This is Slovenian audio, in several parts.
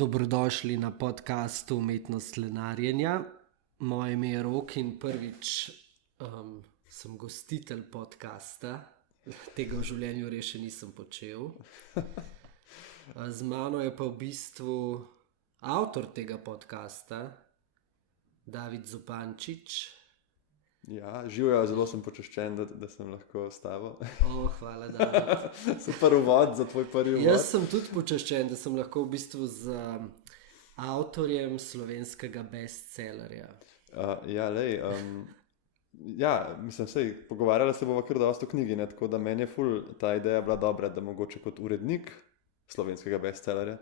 Dobrodošli na podkastu Umetnost lenarjenja. Moje ime je Rok in prvič sem gostitelj podcasta. Tega v življenju res še nisem počel. Z mano je pa v bistvu avtor tega podcasta, David Zupančič. Ja, živjo, zelo sem počaščen, da sem lahko s tabo. Hvala, David. Super uvod za tvoj prvi uvod. Jaz sem tudi počaščen, da sem lahko v bistvu z avtorjem slovenskega bestsellerja. Mislim, pogovarjala se bova kar dosti o knjigi, ne? Tako da meni je ful ta ideja bila dobra, da mogoče kot urednik slovenskega bestsellerja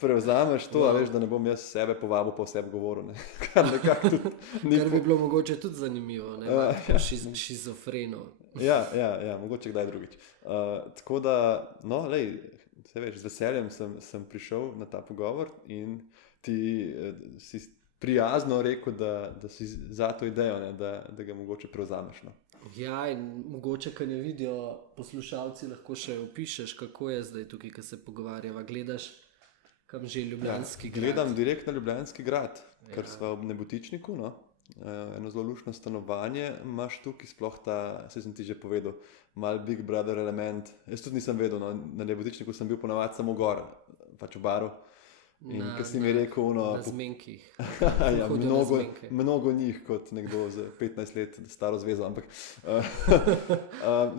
prevzameš to, a veš, da ne bom jaz sebe povabil pa vseb govoril, ne? Kar nekako tudi ni... Kar bi bilo mogoče tudi zanimivo, ne? Šizofreno. Ja, mogoče kdaj drugič. Tako da, se veš, z veseljem sem prišel na ta pogovor in ti si prijazno rekel, da si za to idejo, ne? Da ga mogoče prevzameš, no. Ja, in mogoče, ko ne vidijo poslušalci, lahko še opišeš, kako je zdaj tukaj, ko se pogovarjava. Gledaš, kam že Ljubljanski grad? Gledam direkt na Ljubljanski grad, ker sva ob Nebotičniku, no. Eno zelo luštno stanovanje imaš tukaj, sploh ta, saj sem ti že povedal, mal Big Brother element. Jaz tudi nisem vedel, no, na Nebotičniku sem bil ponavadi samo gor, pač v baru. In ko si mi rekel, na zmenkih. Ja, mnogo njih kot nekdo z 15 let staro zvezo, ampak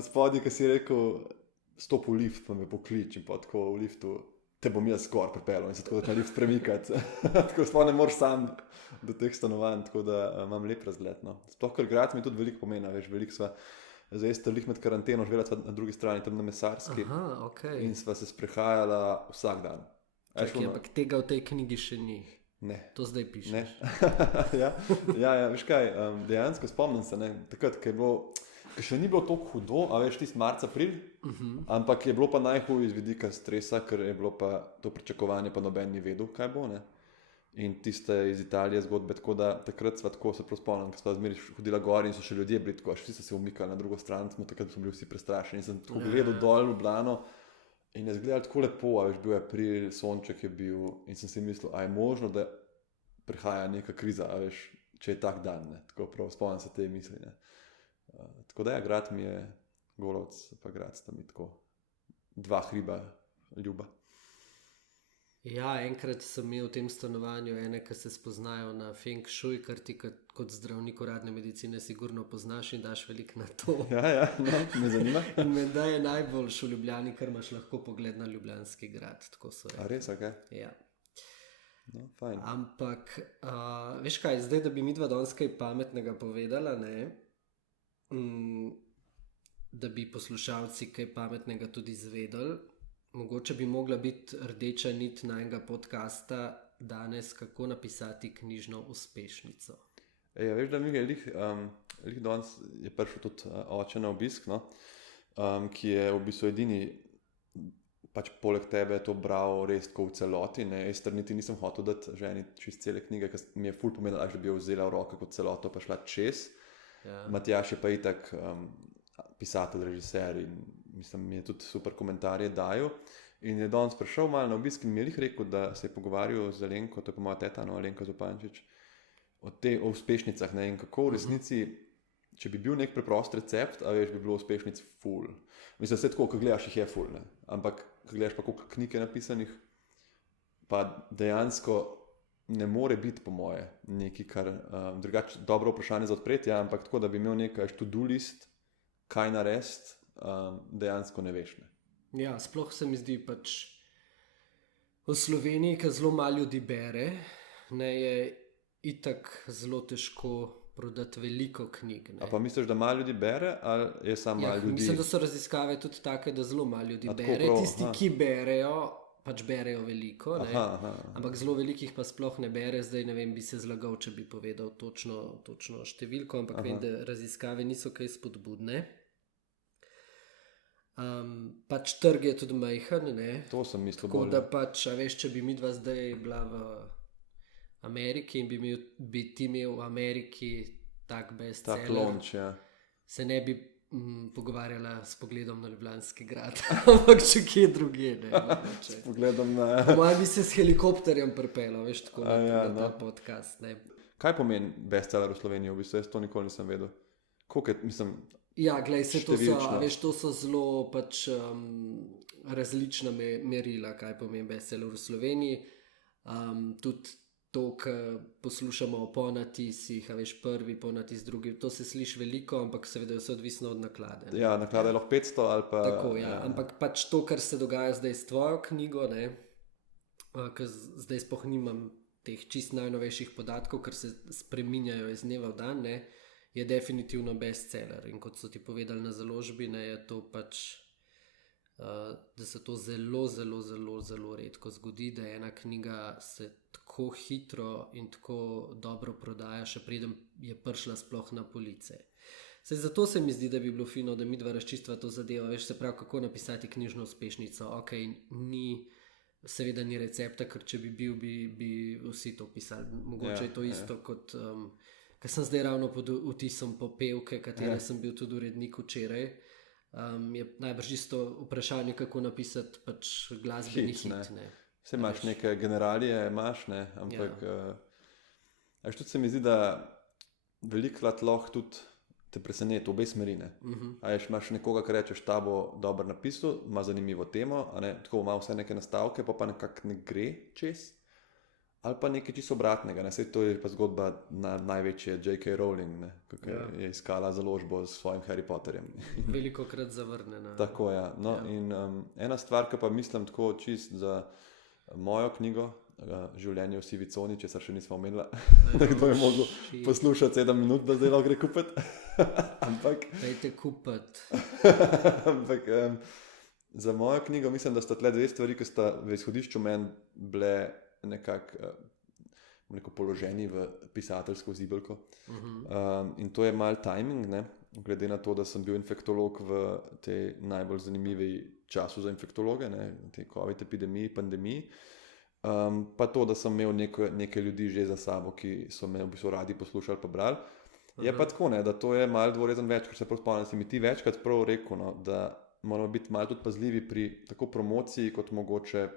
spodaj, ko si rekel, stop v lift, pa me poklič in pa tako v liftu, te bom jaz skor pripeljal in se tako da na lift premikati. Tako sploh ne moreš sam do teh stanovanj, tako da imam lep razgled, no. Sploh, ker grad mi tudi veliko pomena, veš, veliko sva zdaj strlih med karanteno, živela sva na drugi strani, tam na Mesarski. In sva se sprehajala vsak dan. Ampak tega v tej knjigi še ni. Ne. To zdaj pišeš. Ne. ja, veš kaj, dejansko spomnim se, ne, takrat, ko še ni bilo toliko hudo, a veš, tisti marc, april, ampak je bilo pa najhuj iz vidika stresa, ker je bilo pa to pričakovanje, pa noben ni vedel, kaj bo, ne. In tiste iz Italije zgodbe, tako da takrat sva tako se prav spomnim, ko sva zmeri hodila gor in so še ljudje bili tako, vsi so se umikali na drugo stran, takrat smo bili vsi prestrašeni in sem tako gledal dol v Ljubljano. In je izgledal tako lepo, a veš, bil je april, sonček je bil in sem si mislil, a je možno, da prihaja neka kriza, a veš, če je tak dan, ne, tako prav spomnim se te misli, ne. Tako da ja, grad mi je, Golovec pa grad sta mi tako dva hriba ljuba. Ja, enkrat sem imel v tem stanovanju ene, ki se spoznajo na Feng Shui, kar ti kot zdravnik uradne medicine sigurno poznaš in daš veliko na to. Ja, no, me zanima. In menda je najboljš v Ljubljani, ker imaš lahko pogled na Ljubljanski grad. Tako so rekli. A res, okej? Ja. No, fajn. Ampak, veš kaj, zdaj, da bi midva danes kaj pametnega povedala, ne, da bi poslušalci kaj pametnega tudi izvedeli, mogoče bi mogla biti rdeča nit najnega podcasta danes, kako napisati knjižno uspešnico. Ja, veš, da mi je lih danes je prišel tudi oče na obisk, no, ki je v bistvu edini, pač poleg tebe to bral res tako v celoti, ne, Ester niti nisem hotel dati ženi čist cele knjige, ker mi je ful pomenila, da bi jo vzela v roke kot celoto, pa šla čez. Ja. Matjaž je pa itak pisatelj, režiser in mislim, mi je tudi super komentarje dajal. In je danes prišel malo na obisk in mi je lih rekel, da se je pogovarjal z Alenko, to je pa moja teta, no, Alenka Zupančič, o uspešnicah, ne, in kako v resnici, če bi bil nek preprost recept, a veš, bi bilo uspešnic ful. Mislim, vse tako, ko gledaš, jih je ful, ne, ampak ko gledaš pa koliko knjig je napisanih, pa dejansko ne more biti, po moje, nekaj, kar drugače dobro vprašanje za odpreti, ja, ampak tako, da bi imel nekaj to-do list, kaj narediti, dejansko ne veš, ne. Ja, sploh se mi zdi pač v Sloveniji, ker zelo malo ljudi bere, ne, je itak zelo težko prodati veliko knjig, ne. A pa misliš, da malo ljudi bere, ali je samo malo ljudi? Mislim, da so raziskave tudi take, da zelo malo ljudi bere. Tisti, ki berejo, pač berejo veliko, ne. Ampak zelo velikih pa sploh ne bere. Zdaj ne vem, bi se zlagal, če bi povedal točno številko, ampak vem, da raziskave niso kaj spodbudne. Pač trg je tudi majhen, ne. To sem mislil bolj. Tako da pač, a veš, če bi midva zdaj bila v Ameriki in bi ti imel v Ameriki tak bestseller, tak launch, ja. Se ne bi pogovarjala s pogledom na Ljubljanski grad, ampak če kje drugje. S pogledom na... Moja bi se s helikopterjem pripeljal, veš, tako na ta podcast. Ne. Kaj pomeni bestseller v Sloveniji? V bistvu jaz to nikoli nisem vedel. Koliko je, mislim, ja, glej, številčno? to so zelo pač različna merila, kaj pomeni bestseller v Sloveniji. Tudi to, kar poslušamo o ponatisih, a veš, prvi ponatis, drugi, to se sliši veliko, ampak seveda je vse odvisno od naklade. Ne? Ja, naklada je lahko 500 ali pa... Tako, ja. Ampak pač to, kar se dogaja zdaj s tvojo knjigo, ne, ker zdaj sploh nimam teh čist najnovejših podatkov, ker se spreminjajo iz dneva v dan, ne, je definitivno bestseller. In kot so ti povedali na založbi, ne, je to pač, da se to zelo redko zgodi, da ena knjiga se tako hitro in tako dobro prodaja, še preden je prišla sploh na police. Zato se mi zdi, da bi bilo fino, da midva razčistva to zadevo, veš, se pravi, kako napisati knjižno uspešnico. Ok, seveda ni recepta, ker če bi bil, bi vsi to pisali. Mogoče je to isto kot, ker sem zdaj ravno pod vtisom Popevke, katere sem bil tudi urednik včeraj. Je najbrž isto vprašanje, kako napisati pač glasbeni hit. Vse imaš neke generalije, ne, ampak tudi se mi zdi, da velikokrat lahko tudi te preseneti obe smeri. Imaš nekoga, ki rečeš, ta bo dobro napisal, ima zanimivo temo, tako ima vse neke nastavke, pa nekako ne gre čez. Ali pa nekaj čisto obratnega. Saj to je pa zgodba največje J.K. Rowling, kako je iskala založbo s svojim Harry Potterjem. Velikokrat zavrnjena. Tako, ja. In ena stvar, ki pa mislim tako čist za mojo knjigo, Življenje v sivi coni, česar še nismo omenila, kdo je mogel poslušati 7 minut, da zdaj lahko gre kupiti. Ampak... Dajte kupiti. Ampak za mojo knjigo mislim, da sta tle dve stvari, ki sta v izhodišču meni bile nekako položeni v pisateljsko zibelko. In to je malo timing, ne? Glede na to, da sem bil infektolog v tej najbolj zanimivi času za infektologe, ne? Tej COVID epidemiji, pandemiji. Pa to, da sem imel nekaj ljudi že za sabo, ki so me v bistvu radi poslušali pa brali. Je pa tako, ne, da to je malo dvorezen več, ker se prav spomnim, si mi ti večkrat prav rekel, no, da moramo biti malo tudi pazljivi pri tako promociji, kot mogoče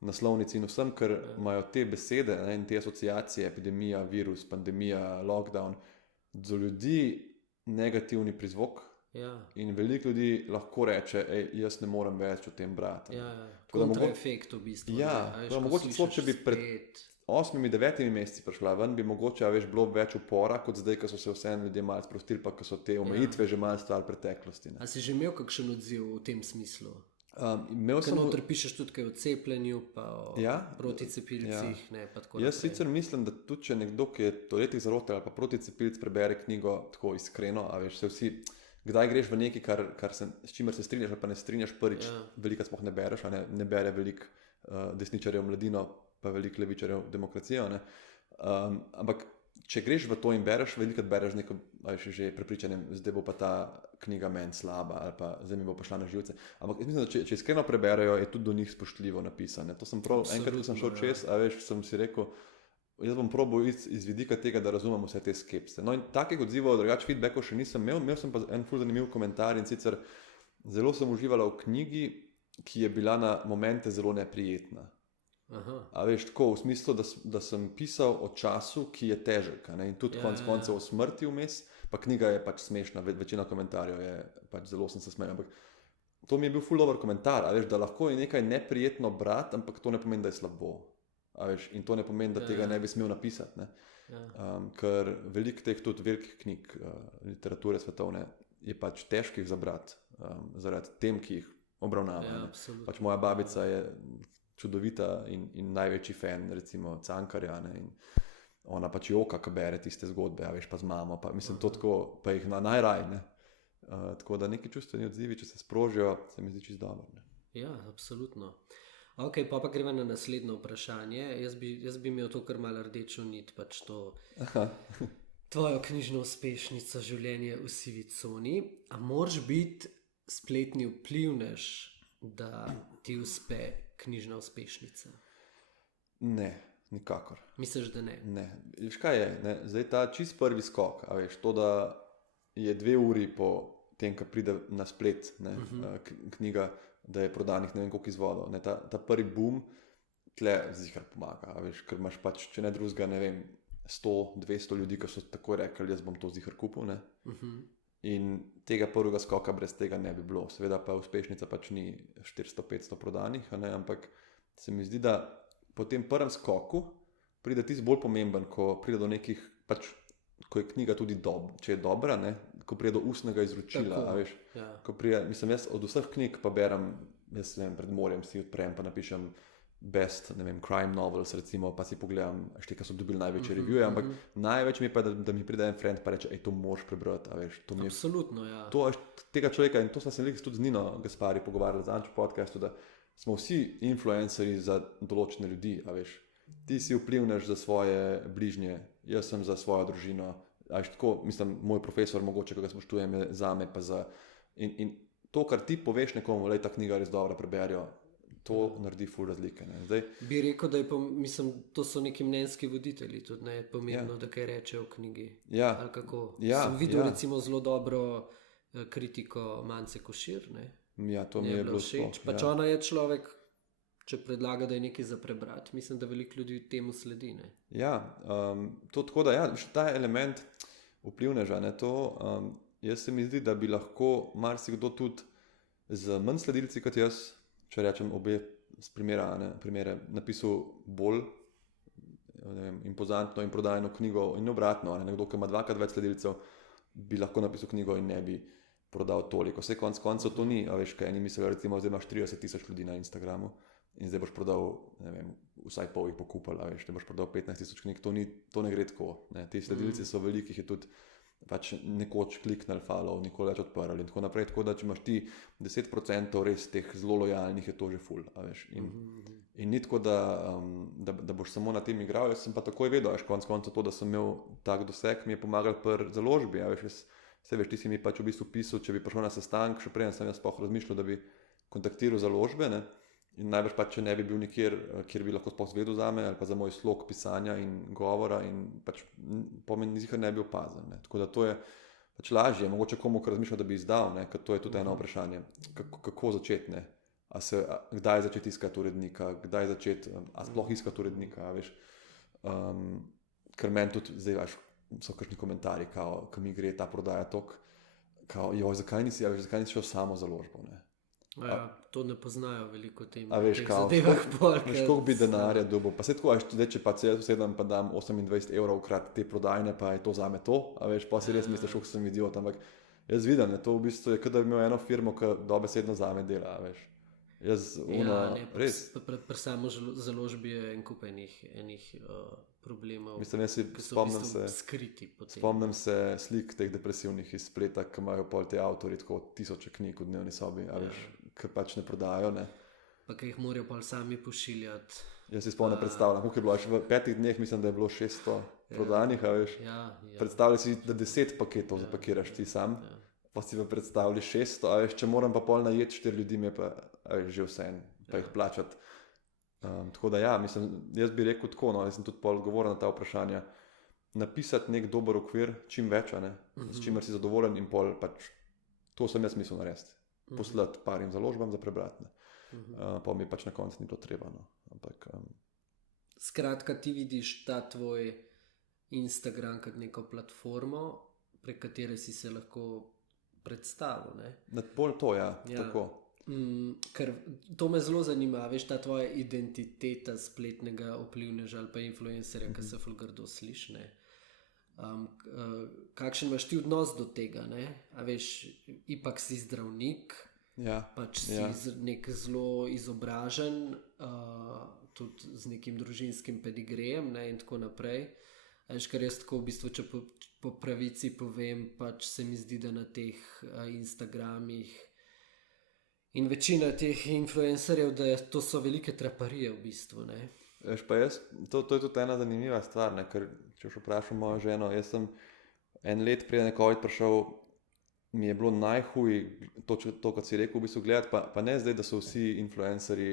naslovnici in vsem, ker imajo te besede, ne, in te asociacije, epidemija, virus, pandemija, lockdown, za ljudi negativni prizvok. Ja. In veliko ljudi lahko reče, jaz ne morem več o tem brati. Kontraefekt v bistvu. Ja, mogoče celo, če bi pred 8-9 meseci prišla ven, bi mogoče bilo več upora, kot zdaj, ko so se vseeno ljudje malo sprostili, pa ko so te omejitve že malo stvar preteklosti. A si že imel kakšen odziv v tem smislu? Ker noter pišeš tudi kaj o cepljenju, pa o proticepilcih. Jaz sicer mislim, da tudi če nekdo, ki je teoretik zarote ali pa proticepilc, prebere knjigo tako iskreno, a veš, se vsi... Kdaj greš v nekaj, s čimer se strinjaš ali pa ne strinjaš, prvič, veliko sploh ne bereš, ne bere veliko desničarjev mladino, pa veliko levičarjev demokracijo. Ampak, če greš v to in bereš, veliko bereš neko, že prepričanjem, zdaj bo pa ta knjiga meni slaba, ali pa zdaj mi bo pošla na živce. Ampak mislim, da če iskreno preberejo, je tudi do njih spoštljivo napisane. To sem prav, enkrat, ko sem šel čez, a veš, sem si rekel, jaz bom probal iz vidika tega, da razumem vse te skepse. No in takih odzivov, drugače feedbackov še nisem imel sem pa en ful zanimiv komentar in sicer zelo sem uživala v knjigi, ki je bila na momente zelo neprijetna. A veš, tako, v smislu, da sem pisal o času, ki je težek, in tudi konec koncev o smrti vmes, pa knjiga je pač smešna, večina komentarjev je, pač zelo sem se smejal, ampak to mi je bil ful dober komentar, a veš, da lahko je nekaj neprijetno brati, ampak to ne pomeni, da je slabo. Veš, in to ne pomeni, da tega ne bi smel napisati. Ker veliko teh tudi velikih knjig literature svetovne je pač težkih za brati zaradi tem, ki jih obravnava. Pač moja babica je čudovita in največji fan, recimo Cankarja, in ona pač joka, ko bere tiste zgodbe, a veš, pa z mamo, pa mislim to tako, pa jih najraj, tako da neki čustveni odzivi, če se sprožijo, se mi zdi čisto dobro. Ja, absolutno. Ok, pa greva na naslednje vprašanje. Jaz bi imel to kar malo rdečo nit, pač to tvojo knjižno uspešnico Življenje v sivi coni. A moraš biti spletni vplivnež, da ti uspe knjižna uspešnica? Ne, nikakor. Misliš, da ne? Ne. Veš kaj je? Ne? Zdaj ta čist prvi skok, a veš, to, da je 2 uri po tem, ko pride na splet, knjiga, da je prodanih ne vem koliko izvodov. Ne, ta prvi boom tle zihar pomaga, veš, ker imaš pač, če ne drugega, ne vem, 100-200 ljudi, ki so tako rekli, jaz bom to zihar kupil, ne. In tega prvega skoka brez tega ne bi bilo. Seveda pa uspešnica pač ni 400-500 prodanih, ne, ampak se mi zdi, da po tem prvem skoku pride tisti bolj pomemben, ko pride do nekih, pač, ko je knjiga tudi če je dobra, ne, ko pride do ustnega izročila, a veš, ko pride, mislim, jaz od vseh knjig pa berem, jaz ne vem, pred morjem si odprem, pa napišem best, ne vem, crime novels, recimo, pa si pogledam, ki so dobili največje revije, ampak največ mi je pa, da mi pride en friend pa reče, to moraš prebrati, a veš, to mi je... Absolutno, ja. To je tega človeka, in to smo se tudi z Nino Gaspari pogovarjali za zadnjič podcastu, da smo vsi influencerji za določene ljudi, a veš, ti si vplivnež za svoje bližnje, jaz sem za svojo družino, a veš, tako, mislim, moj profesor mogoče, ko ga spoštujem, je zame pa za... In to, kar ti poveš nekomu, ta knjiga res dobra, preberijo, to naredi ful razlike. Ne? Zdaj, bi rekel, da je, mislim, to so neki mnenjski voditelji, tudi ne pomembno, da kaj rečejo v knjigi. Ja. Ali kako? Sem videl recimo zelo dobro kritiko Mance Košir, ne? Ja, to mi je bilo všeč. Pač ona je človek, če predlaga, da je nekaj za prebrati. Mislim, da veliko ljudi temu sledi, ne? Ja, to tako da, ta element vplivneža, ne, to, jaz se mi zdi, da bi lahko marsikdo tudi z manj sledilci kot jaz, če rečem obe primere, napisal bolj impozantno in prodajno knjigo in obratno, nekdo, ki ima dvakrat več sledilcev, bi lahko napisal knjigo in ne bi prodal toliko. Vse koncev to ni, a veš, kaj eni mislijo, recimo, zdaj imaš 30,000 ljudi na Instagramu in zdaj boš prodal, ne vem, vsaj pol jih pokupal, a veš, te boš prodal 15,000 knjig, to ne gre tako. Ne. Ti sledilci so velikih, je tudi pač nekoč kliknili, follow, nikoli več odprli in tako naprej, tako da če imaš ti 10% res teh zelo lojalnih, je to že ful, a veš. In ni tako, da boš samo na tem igral, jaz sem pa takoj vedel, veš, koncev to, da sem imel tak doseg, mi je pomagal pri založbi, a veš, veš, ti si mi pač v bistvu pisal, če bi prišel na sestank, še prej sem jaz sploh razmišljal, da bi kontaktiral založbe, ne, in najbrž pač, če ne bi bil nikjer, kjer bi lahko sploh zvedel zame, ali pa za moj slog pisanja in govora in pač pomen zihar ne bi opazil, ne, tako da to je pač lažje, mogoče komu razmišljal, da bi izdal, ne, ker to je tudi eno vprašanje, kako začeti, ne, kdaj začeti iskati urednika, kdaj začeti, a sploh iskati urednika, a veš, ker meni tudi, zdaj veš, so kakšni komentarji, kao, ko mi gre ta prodaja tok, kao, zakaj nisi šel samo založbo, ne. To ne poznajo veliko teh zadevah. Veš, koliko bi denarja dobil, pa se tako, če pa se jaz usedem pa dam 28 evrov krat te prodajne, pa je to zame to, a veš, pa si res misliš, kako sem idiot, ampak jaz vidim, to v bistvu je, kot da bi imel eno firmo, ki dobesedno zame dela, a veš. Res. Pri samo založbi je en kup enih problemov, mislim, jaz si ki so v bistvu skriti. Spomnim se slik teh depresivnih iz spleta, ki imajo pol te avtori tako 1000 knjig v dnevni sobi, a veš, ker pač ne prodajo, ne. Pa ki jih morajo pol sami pošiljati. Jaz si spomnim predstavljam, koliko je bilo, v 5 dneh mislim, da je bilo 600 prodanih, a veš. Predstavljaj si, da 10 paketov zapakiraš ti sam, pa si pa predstavljali 600, a veš, če moram pa pol najeti 4 ljudi, mi je pa že vse en, pa jih plačati. Tako da ja, mislim, jaz bi rekel tako, no, jaz sem tudi pol odgovoren na ta vprašanja, napisati nek dober okvir, čim več, ne, s čimer si zadovoljen in pol pač, to sem jaz mislil narediti, poslati parim založbam za prebrati, pa mi pač na koncu ni to treba, no, ampak... Skratka, ti vidiš ta tvoj Instagram kot neko platformo, prek katere si se lahko predstavil, ne? Bolj to, ja. Tako. Ker to me zelo zanima, veš, ta tvoja identiteta spletnega vplivneža ali pa influencerja, ki se ful grdo sliši, ne. Kakšen imaš ti odnos do tega, ne? A veš, ipak si zdravnik, pač si nek zelo izobražen, tudi z nekim družinskim pedigrejem, ne, in tako naprej. A veš, ker jaz tako v bistvu, če po pravici povem, pač se mi zdi, da na teh Instagramih in večina teh influencerjev, da to so velike traparije v bistvu, ne. Veš, pa jaz, to je tudi ena zanimiva stvar, ne, ker če še vprašam mojo ženo, jaz sem en let preden je COVID prišel, mi je bilo najhuj, to kot si rekel, v bistvu gledati, pa ne zdaj, da so vsi influencerji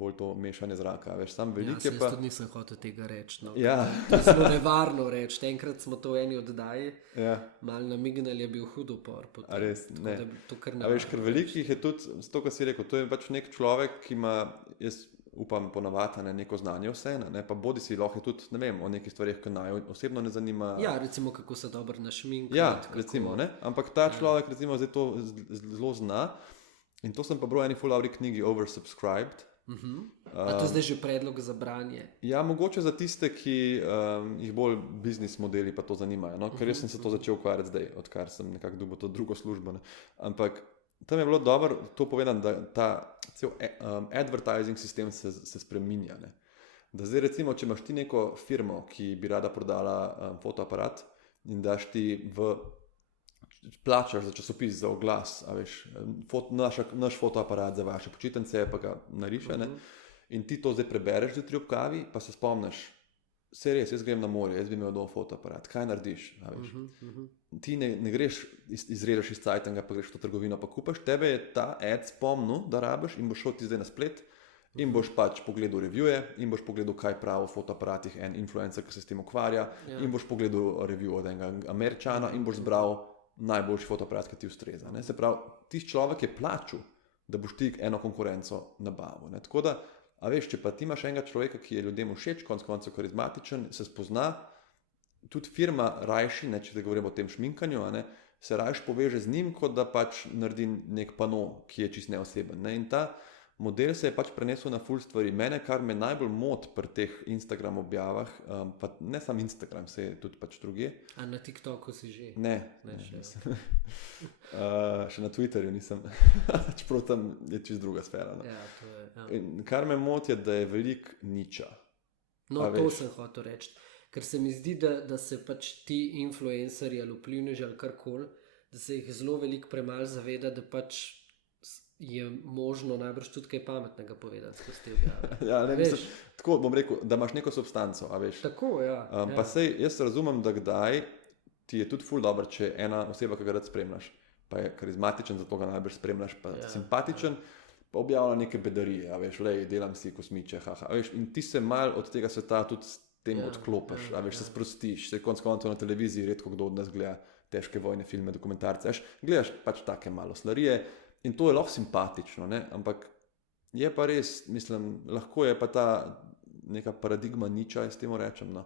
bolj to mešanje zraka. Veš, sam veliko Ja, je pa. jaz tudi nisem hotel tega reči. No. Ja. To je zelo nevarno reči. Enkrat smo to v eni oddaji, Ja. malo namignili, je bil hud upor. A res? Ne. Da bi to kar A veš, nevarno ker velikih je tudi, to, kar si rekel, to je pač nek človek, ki ima, jaz upam, ponavadi neko znanje vseeno, ne, pa bodi si lahko je tudi, ne vem, o nekih stvarih, ki naj osebno ne zanima. Ja, recimo, kako se dobro našminka. Ja, recimo, ne, ampak ta človek, recimo, zdaj to zelo zna in to sem pa bral v eni full dobri knjigi Oversubscribed. A to je zdaj že predlog za branje? Ja, mogoče za tiste, ki jih bolj biznis modeli pa to zanimajo, no? Ker jaz sem se to začel ukvarjati zdaj, odkar sem nekako dobil to drugo službo. Ne? Ampak tam je bilo dobro to povedati, da ta cel advertising sistem se spreminja. Ne? Da zdaj recimo, če imaš ti neko firmo, ki bi rada prodala fotoaparat in daš ti plačaš za časopis, za oglas, a veš, naš fotoaparat za vaše počitnice, pa ga nariše, ne? In ti to zdaj prebereš zjutraj ob kavi, pa se spomniš, se res, jaz grem na morje, jaz bi imel doma fotoaparat, kaj narediš, a veš? Ti ne greš, izrežeš iz Cajtanga, pa greš v to trgovino, pa kupaš, tebe je ta ad spomnil, da rabiš in boš šel ti zdaj na splet in boš pač pogledal revije in boš pogledal, kaj pravi o fotoaparatih en influencer, ki se s tem ukvarja, in boš pogledal review od enega Američana in boš zbral najboljši fotoaparat, ki ti ustreza. Ne? Se pravi, ti človek je plačal, da boš ti eno konkurenco nabavil. Ne? Tako da, a veš, če pa ti imaš enega človeka, ki je ljudem všeč, konec koncev karizmatičen, se spozna, tudi firma rajši, ne, če te govorimo o tem šminkanju, ne, se rajši poveže z njim, kot da pač naredi nek pano, ki je čist neoseben. Ne? In ta model se je pač prenesel na ful stvari. Mene, kar me najbolj moti pri teh Instagram objavah, pa ne samo Instagram, se je tudi pač drugje. A na TikToku si že? Ne, še. Še na Twitterju nisem, čeprav tam je čist druga sfera. No. Ja, to je, ja. In kar me moti je, da je veliko niča. No, A to veš? sem hotel reči. Ker se mi zdi, da se pač ti influencerji ali vplivneži ali karkoli, da se jih zelo veliko premalo zaveda, da pač je možno najbrž tudi kaj pametnega povedati skozi te objave. Ja, ne, Veš? mislim, tako bom rekel, da imaš neko substanco, a veš. Tako, ja. Pa sej, jaz razumem, da kdaj ti je tudi ful dobro, če ena oseba, ki ga rad spremljaš, pa je karizmatičen, zato ga najbrž spremljaš, pa simpatičen, pa objavlja neke bedarije, a veš, lej, delam si kosmiče, haha, a veš, in ti se mal od tega sveta tudi s tem odklopiš, a veš, se sprostiš, se konec koncev na televiziji redko kdo od nas gleda težke vojne filme, dokumentarce, veš, gledaš pač take malo slarije in to je lahko simpatično, ne, ampak je pa res, mislim, lahko je pa ta neka paradigma niča, jaz temu rečem, no,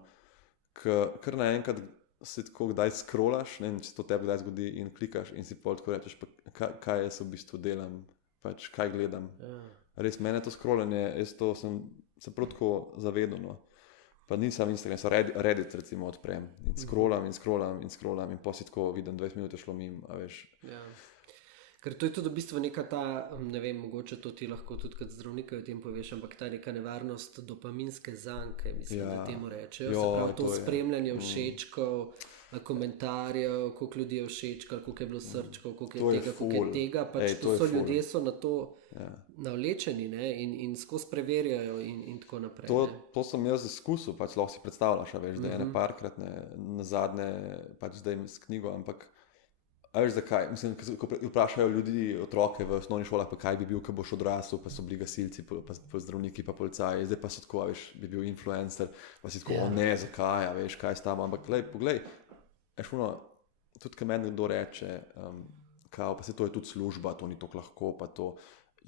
kar naenkrat se tako kdaj scrollaš, ne vem, če se to tebi kdaj zgodi in klikaš in si pol tako rečeš, pa kaj jaz v bistvu delam, pač kaj gledam. Res, mene to scrollanje, jaz to sem se prav tako zavedel, no. Pa nisem Instagram, sem Reddit recimo odprem in scrollam in scrollam in scrollam in potem si tako vidim, 20 minut je šlo mimo, a veš. Ja. Ker to je tudi v bistvu neka ta, ne vem, mogoče to ti lahko tudi kot zdravnika o tem poveš, ampak ta neka nevarnost dopaminske zanke, mislim, da temu rečejo. Se pravi, to spremljanje všečkov, komentarjev, koliko ljudi je všečkal, koliko je bilo srčkov, koliko je tega, koliko je tega, pač to so ljudje so na to navlečeni, ne, in skozi preverjajo in tako naprej. To sem jaz izkusil, pač lahko si predstavljaš, veš, da je ene parkrat, na zadnje, pač zdaj s knjigo, ampak a veš zakaj? Mislim, ko vprašajo ljudi, otroke v osnovnih šolah, pa kaj bi bil, ko boš odrasel, pa so bili gasilci, pa zdravniki, pa policaji, zdaj pa so tako, a veš, bi bil influencer, pa si tako, ne, zakaj, a veš, kaj s tamo, ampak poglej, veš, tudi ko meni kdo reče, kao, pa se to je tudi služba, to ni tako lahko, pa to,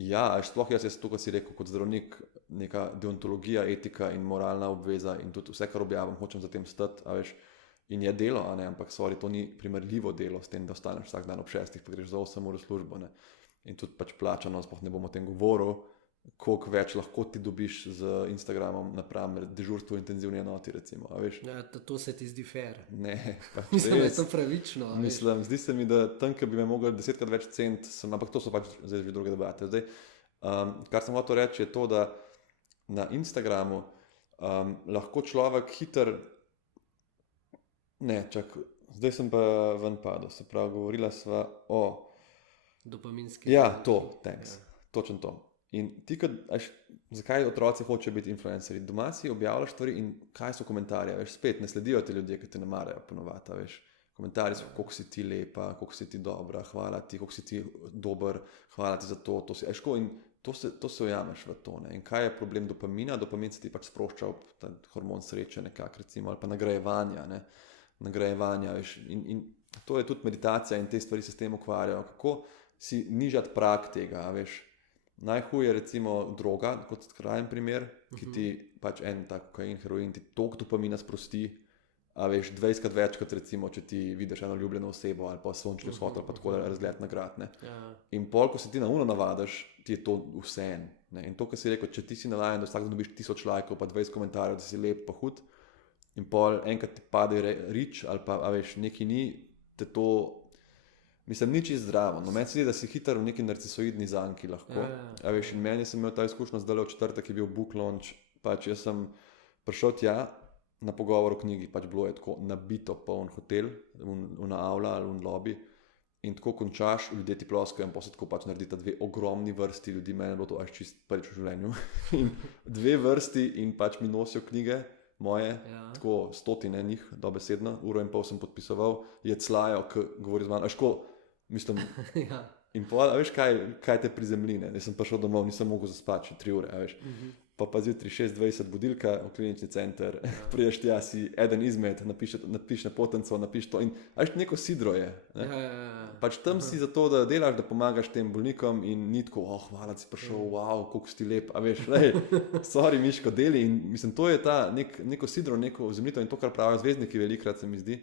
ja, veš, sploh jaz to, kot si rekel, kot zdravnik, neka deontologija, etika in moralna obveza in tudi vse, kar objavim, hočem za tem stati, a veš, in je delo, a ne, ampak sorry, to ni primerljivo delo s tem, da ostaneš vsak dan ob 6, pa greš za 8 ur v službo, ne. In tudi pač plačano, sploh ne bom o tem govoril, koliko več lahko ti dobiš z Instagramom napram dežurstvu v intenzivni enoti, recimo, a veš. Ja, to se ti zdi fair. Ne, pač mislim, da je to pravično. Mislim, zdi se mi, da tam, ki bi me mogli 10krat več cent, ampak to so pač zdaj že druge debate. Zdaj, kar sem hotel reči, je to, da na Instagramu lahko človek hiter. Ne, čak, zdaj sem pa ven padel, se pravi, govorila sva o dopaminski. Ja, to, thanks, točno to. In ti, zakaj otroci hočejo biti influencerji? Doma si objavljaš stvari in kaj so komentarje, veš, spet ne sledijo ti ljudje, ki te ne marajo ponovati, veš. Komentarji so, koliko si ti lepa, koliko si ti dobra, hvala ti, koliko si ti dober, hvala ti za to si, veš, in to se ujameš v to. Ne? In kaj je problem dopamina? Dopamin se ti pač sprošča ob ta hormon sreče nekako, recimo, ali pa nagrajevanja. Ne? Nagrajevanja, veš. In to je tudi meditacija in te stvari se s tem ukvarjajo. Kako si nižati prag tega, veš. Najhuje je recimo droga, kot skrajen primer, ki ti pač en tak kokain, heroin ti toliko dopamina sprosti, a veš, 20krat večkrat recimo, če ti vidiš eno ljubljeno osebo ali pa sončni vzhod ali pa tako razgled nagrad, ne. In pol, ko se ti na uno navadiš, ti je to vseeno, ne. In to, kar si rekel, če ti si navajen, da vsak dan dobiš 1000 lajkov pa 20 komentarjev, da si lep pa hud, in pol enkrat ti pade rič ali pa, a veš, neki ni, te to, mislim, ni čisto zdravo. No, meni se zdi, da si hiter v neki narcisoidni zanki lahko. A veš, in meni sem imel ta izkušnjo zdaj v četrtek, je bil book launch, pač jaz sem prišel tja na pogovor o knjigi, pač bilo je tako nabito poln hotel, una avla ali un lobby, in tako končaš, ljudje ti ploskajo in posle tako pač naredita dve ogromni vrsti ljudi, meni je bilo to až čist prvič v življenju, in dve vrsti in pač mi nosijo knjige moje, tako stotine njih, dobesedno, 1,5 ure sem podpisoval, je clajo, ki govori z mano, ko mislim, in pa, veš, kaj te prizemli, ne? Jaz sem prišel domov, nisem mogel zaspati 3 ure, a veš. Pa zjutraj 6:20 budilka v klinični center, prideš tja, si eden izmed, napiš na potenco, napiš to in, a veš, neko sidro je, ne? Pač tam si zato, da delaš, da pomagaš tem bolnikom in ni tako, hvala, si prišel, wow, koliko si ti lep, a veš, lej, sorry, Miško, deli in mislim, to je ta neko sidro, neko vzemljito in to, kar pravijo zvezdniki velikrat, se mi zdi,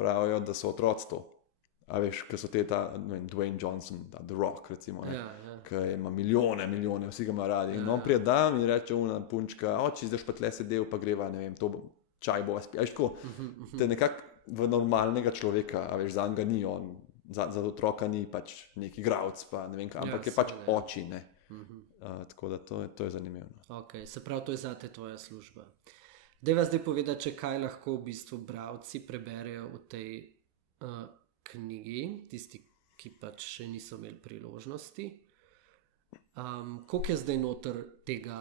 pravijo, da so otroci to. A veš, ki so te ta, ne vem, Dwayne Johnson, The Rock, recimo, ki ima milijone, vsi ga ima radi. In on prije dan in reče una punčka, oči, zdaj pa tle sedel, pa greva, ne vem, to čaj bova spila. A veš, tako, te nekako v normalnega človeka, a veš, zanj ga ni on, za otroka ni pač neki igralec, pa ne vem kaj, ampak je pač oči, ne. Tako da to je zanimivo. Ok, se pravi, to je zate tvoja služba. Dajva zdaj povedati, če kaj lahko v bistvu bralci preberejo v tej knjigi, tisti, ki pač še niso imeli priložnosti. Koliko je zdaj noter tega,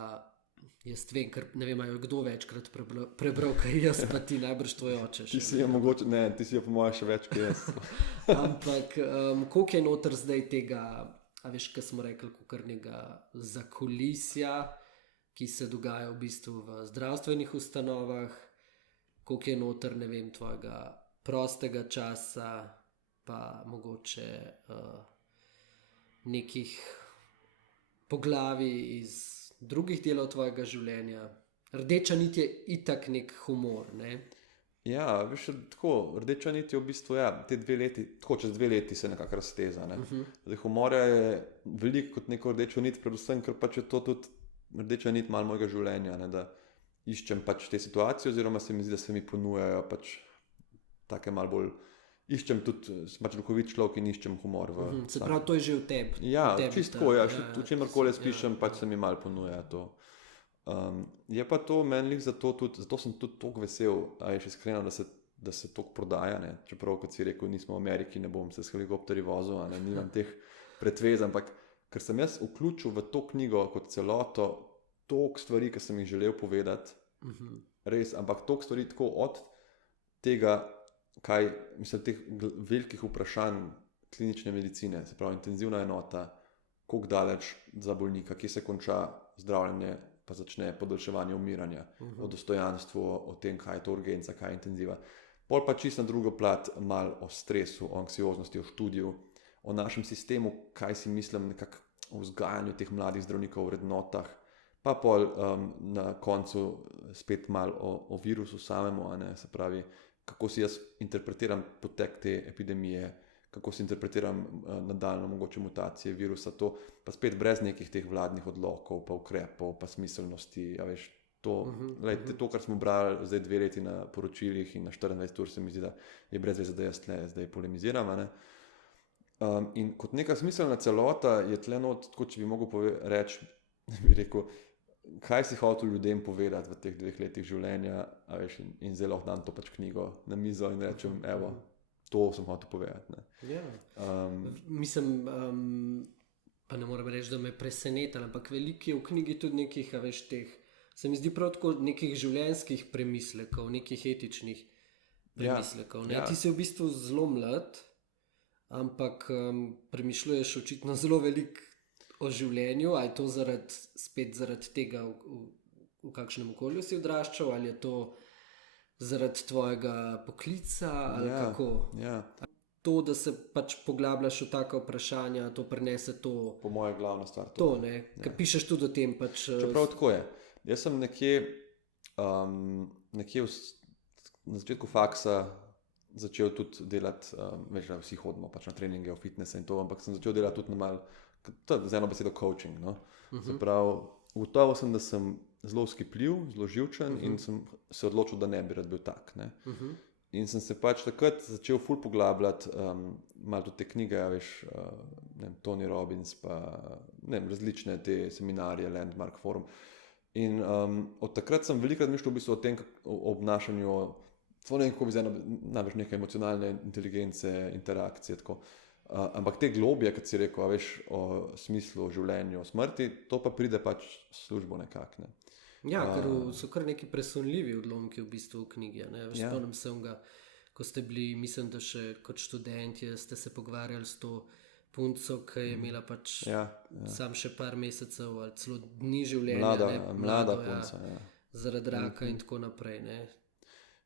jaz vem, ker ne vem, jo kdo večkrat prebral, kaj jaz, pa ti najbrž tvoj oče. Ti si je mogoče, ne, ti si je po moje še več, kot jaz. Ampak koliko je noter zdaj tega, a veš, kaj smo rekli, kakernega zakulisja, ki se dogaja v bistvu v zdravstvenih ustanovah, koliko je noter, ne vem, tvojega prostega časa, pa mogoče nekih poglavij iz drugih delov tvojega življenja. Rdeča nit je itak nek humor, ne? Ja, veš, tako, rdeča nit je v bistvu, ja, te 2 leti, tako čez 2 leti se nekako razteza, ne. Zdaj, humorja je veliko kot neko rdečo nit, predvsem, ker pač je to tudi rdeča nit malo mojega življenja, ne, da iščem pač te situacije, oziroma se mi zdi, da se mi ponujajo pač take malo bolj, iščem tudi, pač duhovit človek in iščem humor. Se pravi, to je že v tebi. Ja, čistko, ja, v čemerkoli spišem, pač se mi malo ponuja to. Je pa to menlih zato sem tudi toliko vesel, a je še iskreno, da se toliko prodaja, ne? Čeprav, kot si rekel, nismo v Ameriki, ne bom se s helikopterji vozil, ne? Nimam teh pretvez, ampak ker sem jaz vključil v to knjigo kot celoto toliko stvari, ki sem jih želel povedati, res, ampak toliko stvari tako od tega, kaj, mislim, teh velikih vprašanj klinične medicine, se pravi intenzivna enota, koliko daleč za bolnika, kje se konča zdravljenje, pa začne podaljševanje umiranja, o dostojanstvu, o tem, kaj je to urgenca, kaj je intenziva. Pol pa čisto na drugo plat malo o stresu, o anksioznosti, o študiju, o našem sistemu, kaj si mislim nekako o vzgajanju teh mladih zdravnikov, o vrednotah, pa pol na koncu spet malo o virusu samemu, a ne, se pravi, kako si jaz interpretiram potek te epidemije, kako si interpretiram nadaljno mogoče mutacije virusa, to pa spet brez nekih teh vladnih odlokov, pa ukrepov, pa smiselnosti, a veš, to, kar smo brali zdaj 2 leti na poročilih in na 24 ur, se mi zdi, da je brez veze, da jaz zdaj polemiziram, a ne. In kot neka smiselna celota je tle not, tako če bi mogel reči, bi rekel, kaj si hotel ljudem povedati v teh 2 letih življenja, a veš, in zdaj lahko dam to pač knjigo na mizo in rečem, evo, to sem hotel povedati, ne. Mislim, pa ne moram reči, da me presenetilo, ampak veliko je v knjigi tudi nekih, a veš, teh, se mi zdi prav tako nekih življenjskih premislekov, nekih etičnih premislekov, ne. Ti si v bistvu zelo mlad, ampak premišljuješ očitno zelo veliko o življenju, ali je to spet zaradi tega, v kakšnem okolju si odraščal, ali je to zaradi tvojega poklica, ali kako? Ja. To, da se pač poglabljaš v taka vprašanja, to prinese to. Po moje glavna stvar. To, ne, ker pišeš tudi o tem. Pač, čeprav tako je. Jaz sem nekje na začetku faksa začel tudi delati, veš, da vsi hodimo pač na treninge, v fitness in to, ampak sem začel delati tudi na z eno besedo coaching. No? Se pravi, ugotovil sem, da sem zelo skipljiv, zelo živčen in sem se odločil, da ne bi rad bil tak. Ne? In sem se pač takrat začel ful poglabljati, malo tudi te knjige, veš, Tony Robbins, pa različne te seminarje, Landmark Forum. In od takrat sem velikrat mišljal v bistvu o tem, o obnašanju, celo ne vem, kako bi zdaj največ neke emocionalne inteligence, interakcije, tako. Ampak te globje, kot si rekel, veš, o smislu, življenju, o smrti, to pa pride pač službo nekako, ne. Ja, ker so kar neki presunljivi odlomki v bistvu v knjigi. Spomnim se ga, ko ste bili, mislim, da še kot študentje ste se pogovarjali s to punco, ki je imela pač sam še par mesecev ali celo dni življenja. Mlada punca, ja. Zaradi raka in tako naprej, ne.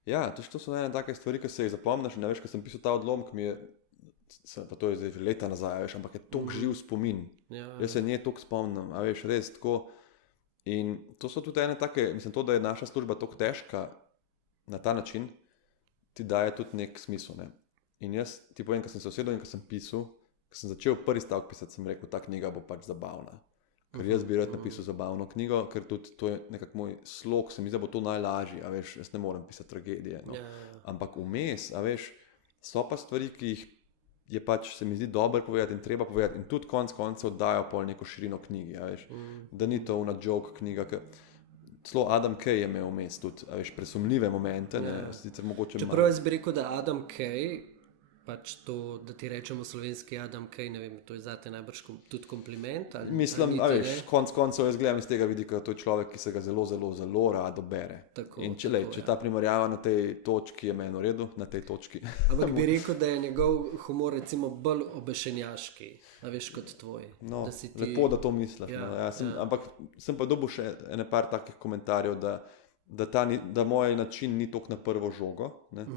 Ja, to so ene take stvari, ki se jih zapomniš, ne veš, ko sem pisal ta odlomek, mi je, pa to je zdaj že leta nazaj, veš, ampak je toliko živ spomin. Jaz se nje toliko spomnim, a veš, res tako. In to so tudi ene take, mislim, to, da je naša služba toliko težka na ta način, ti daje tudi nek smisel, ne. In jaz ti povem, ko sem se usedel in ko sem pisal, ko sem začel prvi stavek pisati, sem rekel, ta knjiga bo pač zabavna. Ker jaz bi rad napisal zabavno knjigo, ker tudi to je nekako moj slog, se mi zdi, da bo to najlažje, a veš, jaz ne morem pisati tragedije, no. Ampak vmes, a veš, so pa stvari, ki jih je pač, se mi zdi, dobro povedati in treba povedati in tudi konec koncev dajo pol neko širino knjigi, a veš, da ni to una joke knjiga, celo Adam Kay je imel vmes tudi, a veš, presumljive momente, ne, sicer mogoče čeprav jaz bi rekel, da Adam Kay, pač to, da ti rečemo slovenski Adam Kay, ne vem, to je zate najbrž tudi kompliment, ali mislim, a veš, konec koncev jaz gledam iz tega vidika, to je človek, ki se ga zelo, zelo, zelo rado bere. Tako, in če ta primerjava na tej točki je meni v redu, na tej točki. Ampak bi rekel, da je njegov humor recimo bolj obešenjaški, a veš, kot tvoj. No, da si ti... lepo, da to misliš. Ampak sem pa dobil še ene par takih komentarjev, da moj način ni toliko na prvo žogo, ne.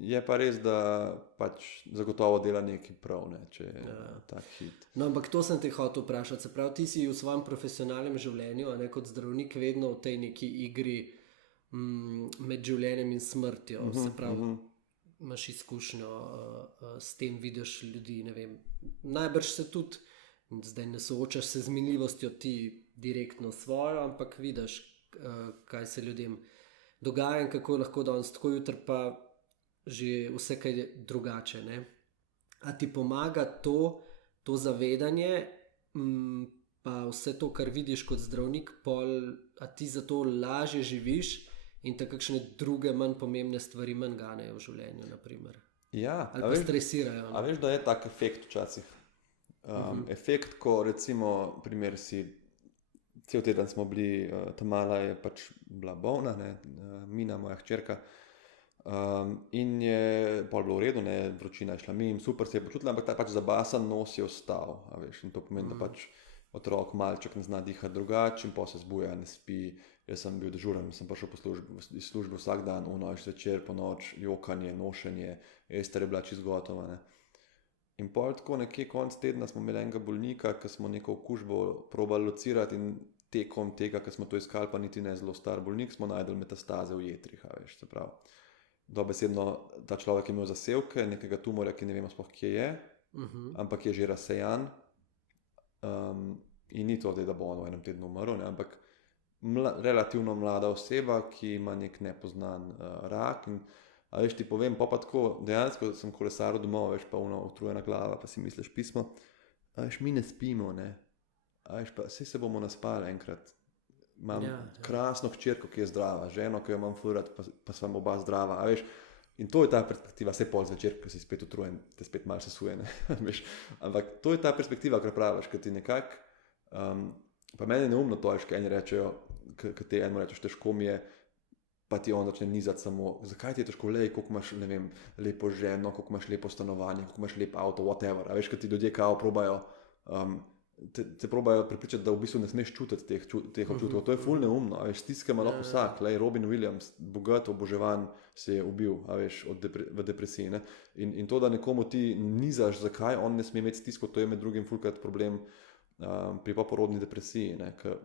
Je pa res, da pač zagotovo dela nekaj prav, ne, če je tak hit. No, ampak to sem te hotel vprašati. Se pravi, ti si v svojem profesionalnem življenju, a ne kot zdravnik, vedno v tej neki igri med življenjem in smrtjo. Se pravi, imaš izkušnjo s tem, vidiš ljudi, ne vem. Najbrž se tudi, zdaj ne soočaš se z minljivostjo ti direktno svojo, ampak vidiš, kaj se ljudem dogaja in kako lahko danes tako jutri pa že vse kaj drugače, ne. A ti pomaga to zavedanje, pa vse to, kar vidiš kot zdravnik, a ti zato lažje živiš in te kakšne druge manj pomembne stvari manj ganejo v življenju, na primer. Ja, ali pa stresirajo. A veš, da je tak efekt včasih. Efekt, ko recimo, primer si, cel teden smo bili, ta-mala je pač bila bolna, ne, Mina, moja hčerka, in je pol bilo v redu, ne, vročina je šla mimo, super se je počutila, ampak ta pač zabasan nos je ostal, a veš, in to pomeni, da pač otrok, malček ne zna dihati drugače in potem se zbuja, ne spi. Jaz sem bil dežuren, sem prišel iz službe vsak dan, zvečer, po noč, jokanje, nošenje, Ester je bila čisto gotova, ne. In pol tako nekje konec tedna smo imeli enega bolnika, ki smo neko okužbo probali locirati in tekom tega, ki smo to iskali, pa niti ne zelo star bolnik, smo najdeli metastaze v jetrih, a veš, se pravi. Dobesedno, ta človek je imel zasevke, nekega tumorja, ki ne vemo sploh, kje je, ampak je že razsejan, in ni to, da bo on v enem tednu umrl, ne, ampak relativno mlada oseba, ki ima nek nepoznan rak. In, a veš, ti povem, pa tako, dejansko sem kolesaril domov, veš, pa utrujena glava, pa si misliš pismo, a veš, mi ne spimo, ne, a veš, pa vse se bomo naspali enkrat. Imam krasno hčerko, ki je zdrava, ženo, ki jo imam ful rad, pa sva oba zdrava, a veš, in to je ta perspektiva, vse pol zvečer, ko si spet utrujen, te spet malo sesuje, ne, veš, ampak to je ta perspektiva, kar praviš, ker ti nekako, pa meni je neumno to, veš, kaj eni rečejo, ker ti enemu rečeš, težko mi je, pa ti on začne nizati samo, zakaj ti je težko, lej, koliko imaš, ne vem, lepo ženo, koliko imaš lepo stanovanje, koliko imaš lep avto, whatever, a veš, ker ti ljudje kao probajo te probajo prepričati, da v bistvu ne smeš čutiti teh občutkov. To je ful neumno, a veš, stiske ima lahko vsak. Robin Williams, bogat, oboževan, se je ubil, a veš, v depresiji. Ne? In to, da nekomu ti nizaš, zakaj on ne sme imeti stisko, to je med drugim fulkrat problem pri poporodni depresiji, ne? Ker,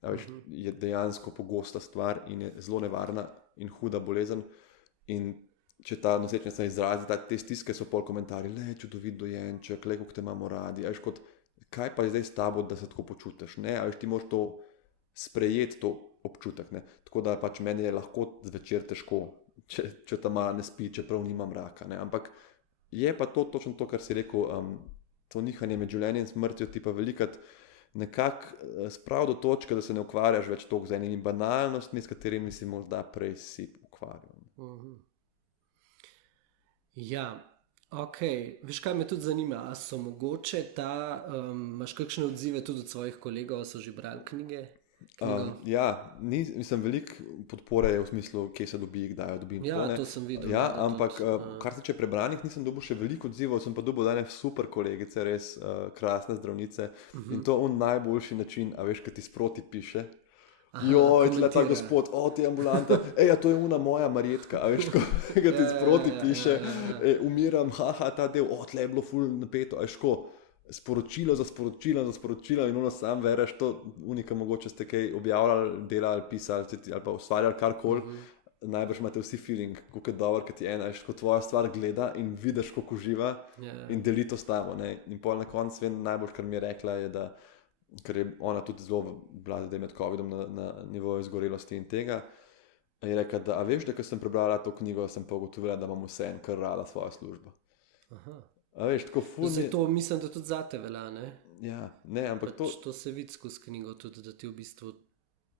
a veš, je dejansko pogosta stvar in je zelo nevarna in huda bolezen. In če ta nosečnica izrazi, te stiske so pol komentarji, le čudovit dojenček, le kako te imamo radi, a veš, kot kaj pa je zdaj s tabo, da se tako počutiš, ne? A veš, ti moraš to sprejeti, to občutek, ne? Tako da pač meni je lahko zvečer težko, če ta mala ne spi, čeprav nimam raka, ne? Ampak je pa to točno to, kar si rekel, to nihanje med življenjem in smrtjo ti pa velikrat nekako sprav do točke, da se ne ukvarjaš več toliko z enimi banalnostmi, s katerimi si morda prej si ukvarjal. Ja, ok, veš kaj me tudi zanima, a so mogoče imaš kakšne odzive tudi od svojih kolegov, so že brali knjige? Ja, mislim, veliko podpore je v smislu, kje se dobi, kdaj jo dobim. Ja, to sem videl. Ja, ampak kar se tiče prebranih, nisem dobil še veliko odzivov, sem pa dobil danes super kolegice, res krasne zdravnice in to on najboljši način, a veš, kad ti sproti piše. Joj, tle ta gospod, ti ambulanta, a to je una moja Marjetka, a veš, ko ti sproti piše, umiram, ta del, tle je bilo ful napeto, a veš, ko sporočilo za sporočilo in ono sam verješ, to unika mogoče ste kaj objavljali, delali, pisali ali pa ustvarjali karkoli, najbrž imate vsi feeling, kako je dobro, kad ti ena, veš, ko tvoja stvar gleda in vidiš, kako uživa in deli to s tamo, ne, in pol na koncu vem, najbolj, kar mi je rekla, je, da ker je ona tudi zelo bila zdaj med COVID-om na nivoju izgorelosti in tega, je rekla, da a veš, da ko sem prebrala to knjigo, sem pa ugotovila, da imam vse en kar rada svojo službo. A veš, tako ful... To mislim, da tudi zate velja, ne? Ja, ne, ampak to... To se vidi skozi knjigo tudi, da ti v bistvu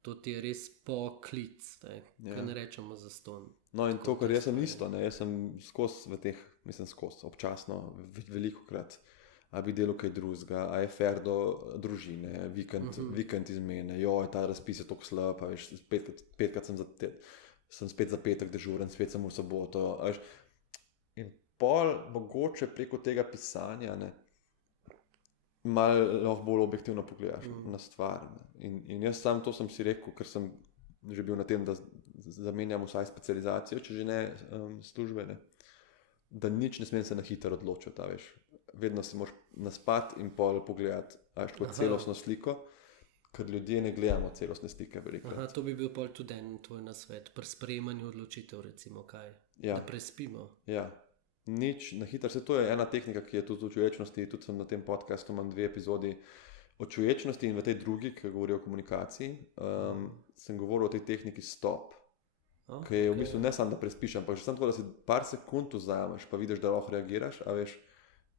to ti je res poklic, kaj ne rečemo za ston. No in to, kar jaz sem isto, ne, jaz sem občasno, velikokrat, a bi delal kaj drugega, a je fair do družine, vikend izmene, ta razpis je toliko slab, a veš, petkrat sem spet za petek dežuren, spet sem v soboto, a veš, in pol mogoče preko tega pisanja, ne, malo lahko bolj objektivno pogledaš na stvar, ne. In jaz sam to sem si rekel, ker sem že bil na tem, da zamenjam vsaj specializacijo, če že ne službe, ne, da nič ne smem se na hitro odločiti, a veš. Vedno se moraš naspati in pol pogledati kot celostno sliko, ker ljudje ne gledamo celostne slike velikokrat. To bi bil pol tudi en tvoj nasvet pri sprejemanju odločitev, recimo kaj, da prespimo. Ja, nič na hitro, to je ena tehnika, ki je tudi v čuječnosti, tudi sem na tem podcastu, imam 2 epizodi o čuječnosti in v tej drugi, ki govori o komunikaciji, sem govoril o tej tehniki stop, ki je v bistvu ne samo, da prespiš, ampak že samo tako, da si par sekund vzameš, pa vidiš, da lahko reagiraš, a veš,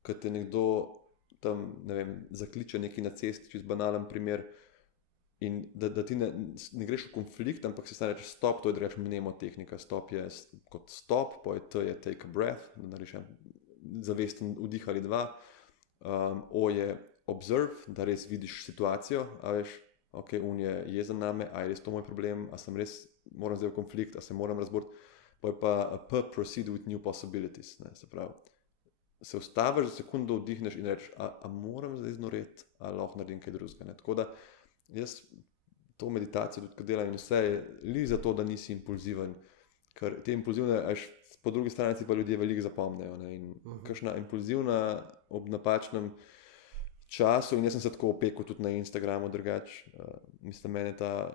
kad te nekdo tam, ne vem, zakliče nekaj na cesti, čist banalen primer, in da ti ne greš v konflikt, ampak si samo rečeš stop, to je drugače mnemotehnika, stop je kot stop, po T je take a breath, da narišem zavesten vdih ali 2, O je observe, da res vidiš situacijo, a veš, ok, un je jezen name, a je res to moj problem, a sem res, moram zdaj v konflikt, a se moram razboriti, po je pa P, proceed with new possibilities, ne, se pravi. Se ustaviš za sekundo, vdihneš in rečeš, a moram zdaj znoreti, a lahko naredim kaj drugega. Ne? Tako da jaz to meditacijo tudi delam in vse je li zato, da nisi impulziven, ker te impulzivne, po drugi strani si pa ljudje veliko zapomnejo. Ne? In kakšna impulzivna ob napačnem času, in jaz sem se tako opekel tudi na Instagramu drugače, mislim, meni ta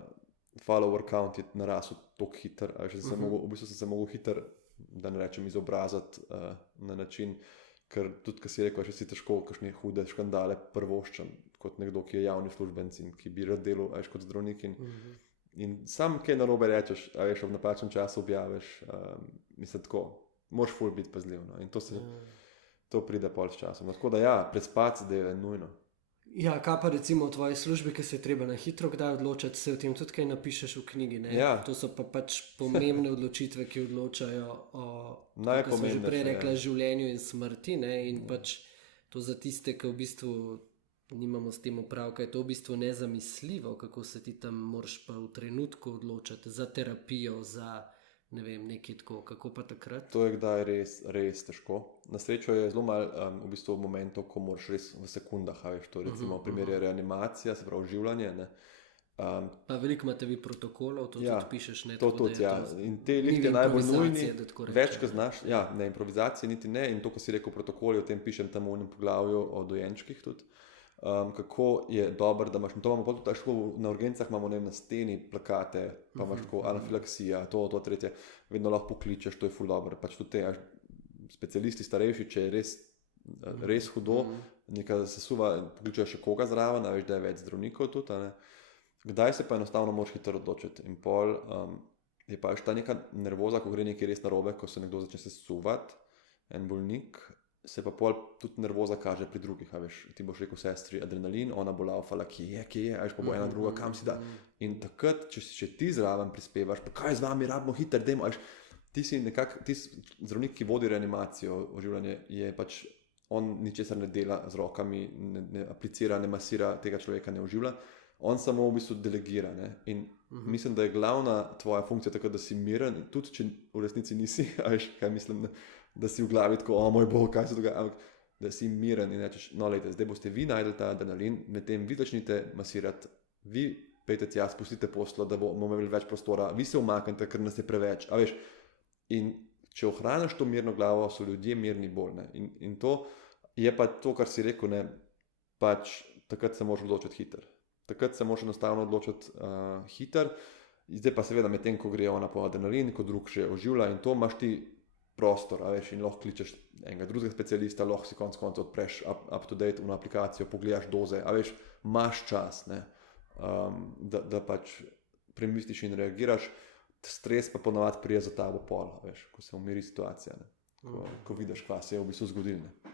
follower count je narasel toliko hiter, v bistvu sem se mogel hiter, da ne rečem izobraziti na način, ker tudi, ko si rekel, še si težko kakšne hude škandale prvoščen, kot nekdo, ki je javni uslužbenec in ki bi rad delal, kot zdravnik in sam kaj narobe rečeš, ob napačnem času objaviš, mislim tako, moraš ful biti pazljiv, no? In to pride pol s časom. Tako da ja, prespati zadeve je nujno. Ja, kaj pa recimo v tvoji službi, ki se je treba na hitro kdaj odločati, se o tem tudi kaj napišeš v knjigi, ne? Ja. To so pa pač pomembne odločitve, ki odločajo o, kako sem že prej rekla, življenju in smrti, ne? In pač to za tiste, ki v bistvu nimamo s tem opravka, je to v bistvu nezamisljivo, kako se ti tam moraš pa v trenutku odločati za terapijo, za ne vem, nekaj tako, kako pa takrat? To je kdaj res težko. Na srečo je zelo malo v bistvu momentov, ko moraš res v sekundah, a veš, to recimo v primeru je reanimacija, se pravi življenje, ne. Pa veliko imate vi protokolov, to Ja, tudi pišeš, ne? To tako da tudi, je ja. to In te ni lihte najbolj improvizacije, nujni, da tako več, rečem. ko znaš, ja, ne improvizacije niti ne, in to, ko si rekel protokoli, o tem pišem tam v enem poglavju o dojenčkih tudi, kako je dobro, da imaš, in to imamo potem tako, na urgencah imamo, ne vem, na steni plakate, pa imaš tako anafilaksija, to, tretje, vedno lahko pokličeš, to je ful dobro, pač tudi te specialisti starejši, če je res hudo, nekaj sesuva, pokličejo še koga zraven, a veš, da je več zdravnikov tudi, a ne. Kdaj se pa enostavno moraš hitro odločiti in pol je pa ta neka nervoza, ko gre nekaj res narobe, ko se nekdo začne sesuvati, en bolnik, se pa pol tudi nervoza kaže pri drugih, a veš, ti boš rekel sestri adrenalin, ona bo laufala, kje je, a veš, pa bo ena druga, kam si da. In takrat, če ti zraven prispevaš, pa kaj z vami, rabimo hiter, dajmo, a veš, ti si nekako, zdravnik, ki vodi reanimacijo, oživljanje, je pač, on ničesar ne dela z rokami, ne aplicira, ne masira, tega človeka ne oživlja, on samo v bistvu delegira, ne? In mislim, da je glavna tvoja funkcija tako, da si miren, tudi če v resnici nisi, a veš, kaj mislim, da si v glavi tako, o moj bog, kaj se dogaja, ampak da si miren in rečeš, no lejte, zdaj boste vi najdel ta adrenalin, medtem vi začnite masirati, vi pejte tja, spustite poslo, da bomo imeli več prostora, vi se umaknite, ker nas je preveč, a veš, in če ohraniš to mirno glavo, so ljudje mirni bolj, ne? In to je pa to, kar si rekel, ne, pač takrat se moraš odločiti hiter. Takrat se moraš enostavno odločiti hiter, zdaj pa seveda med tem, ko gre ona po adrenalin, ko drug še oživlja in to imaš ti prostor, a veš, in lahko kličeš enega drugega specialista, lahko si konec koncev odpreš up to date v aplikacijo, pogledaš doze, a veš, imaš čas, ne, da pač premisliš in reagiraš, stres pa ponovadi prije za tabo pol, a veš, ko se umiri situacija, ne, ko vidiš, kva se je v bistvu zgodilo, ne.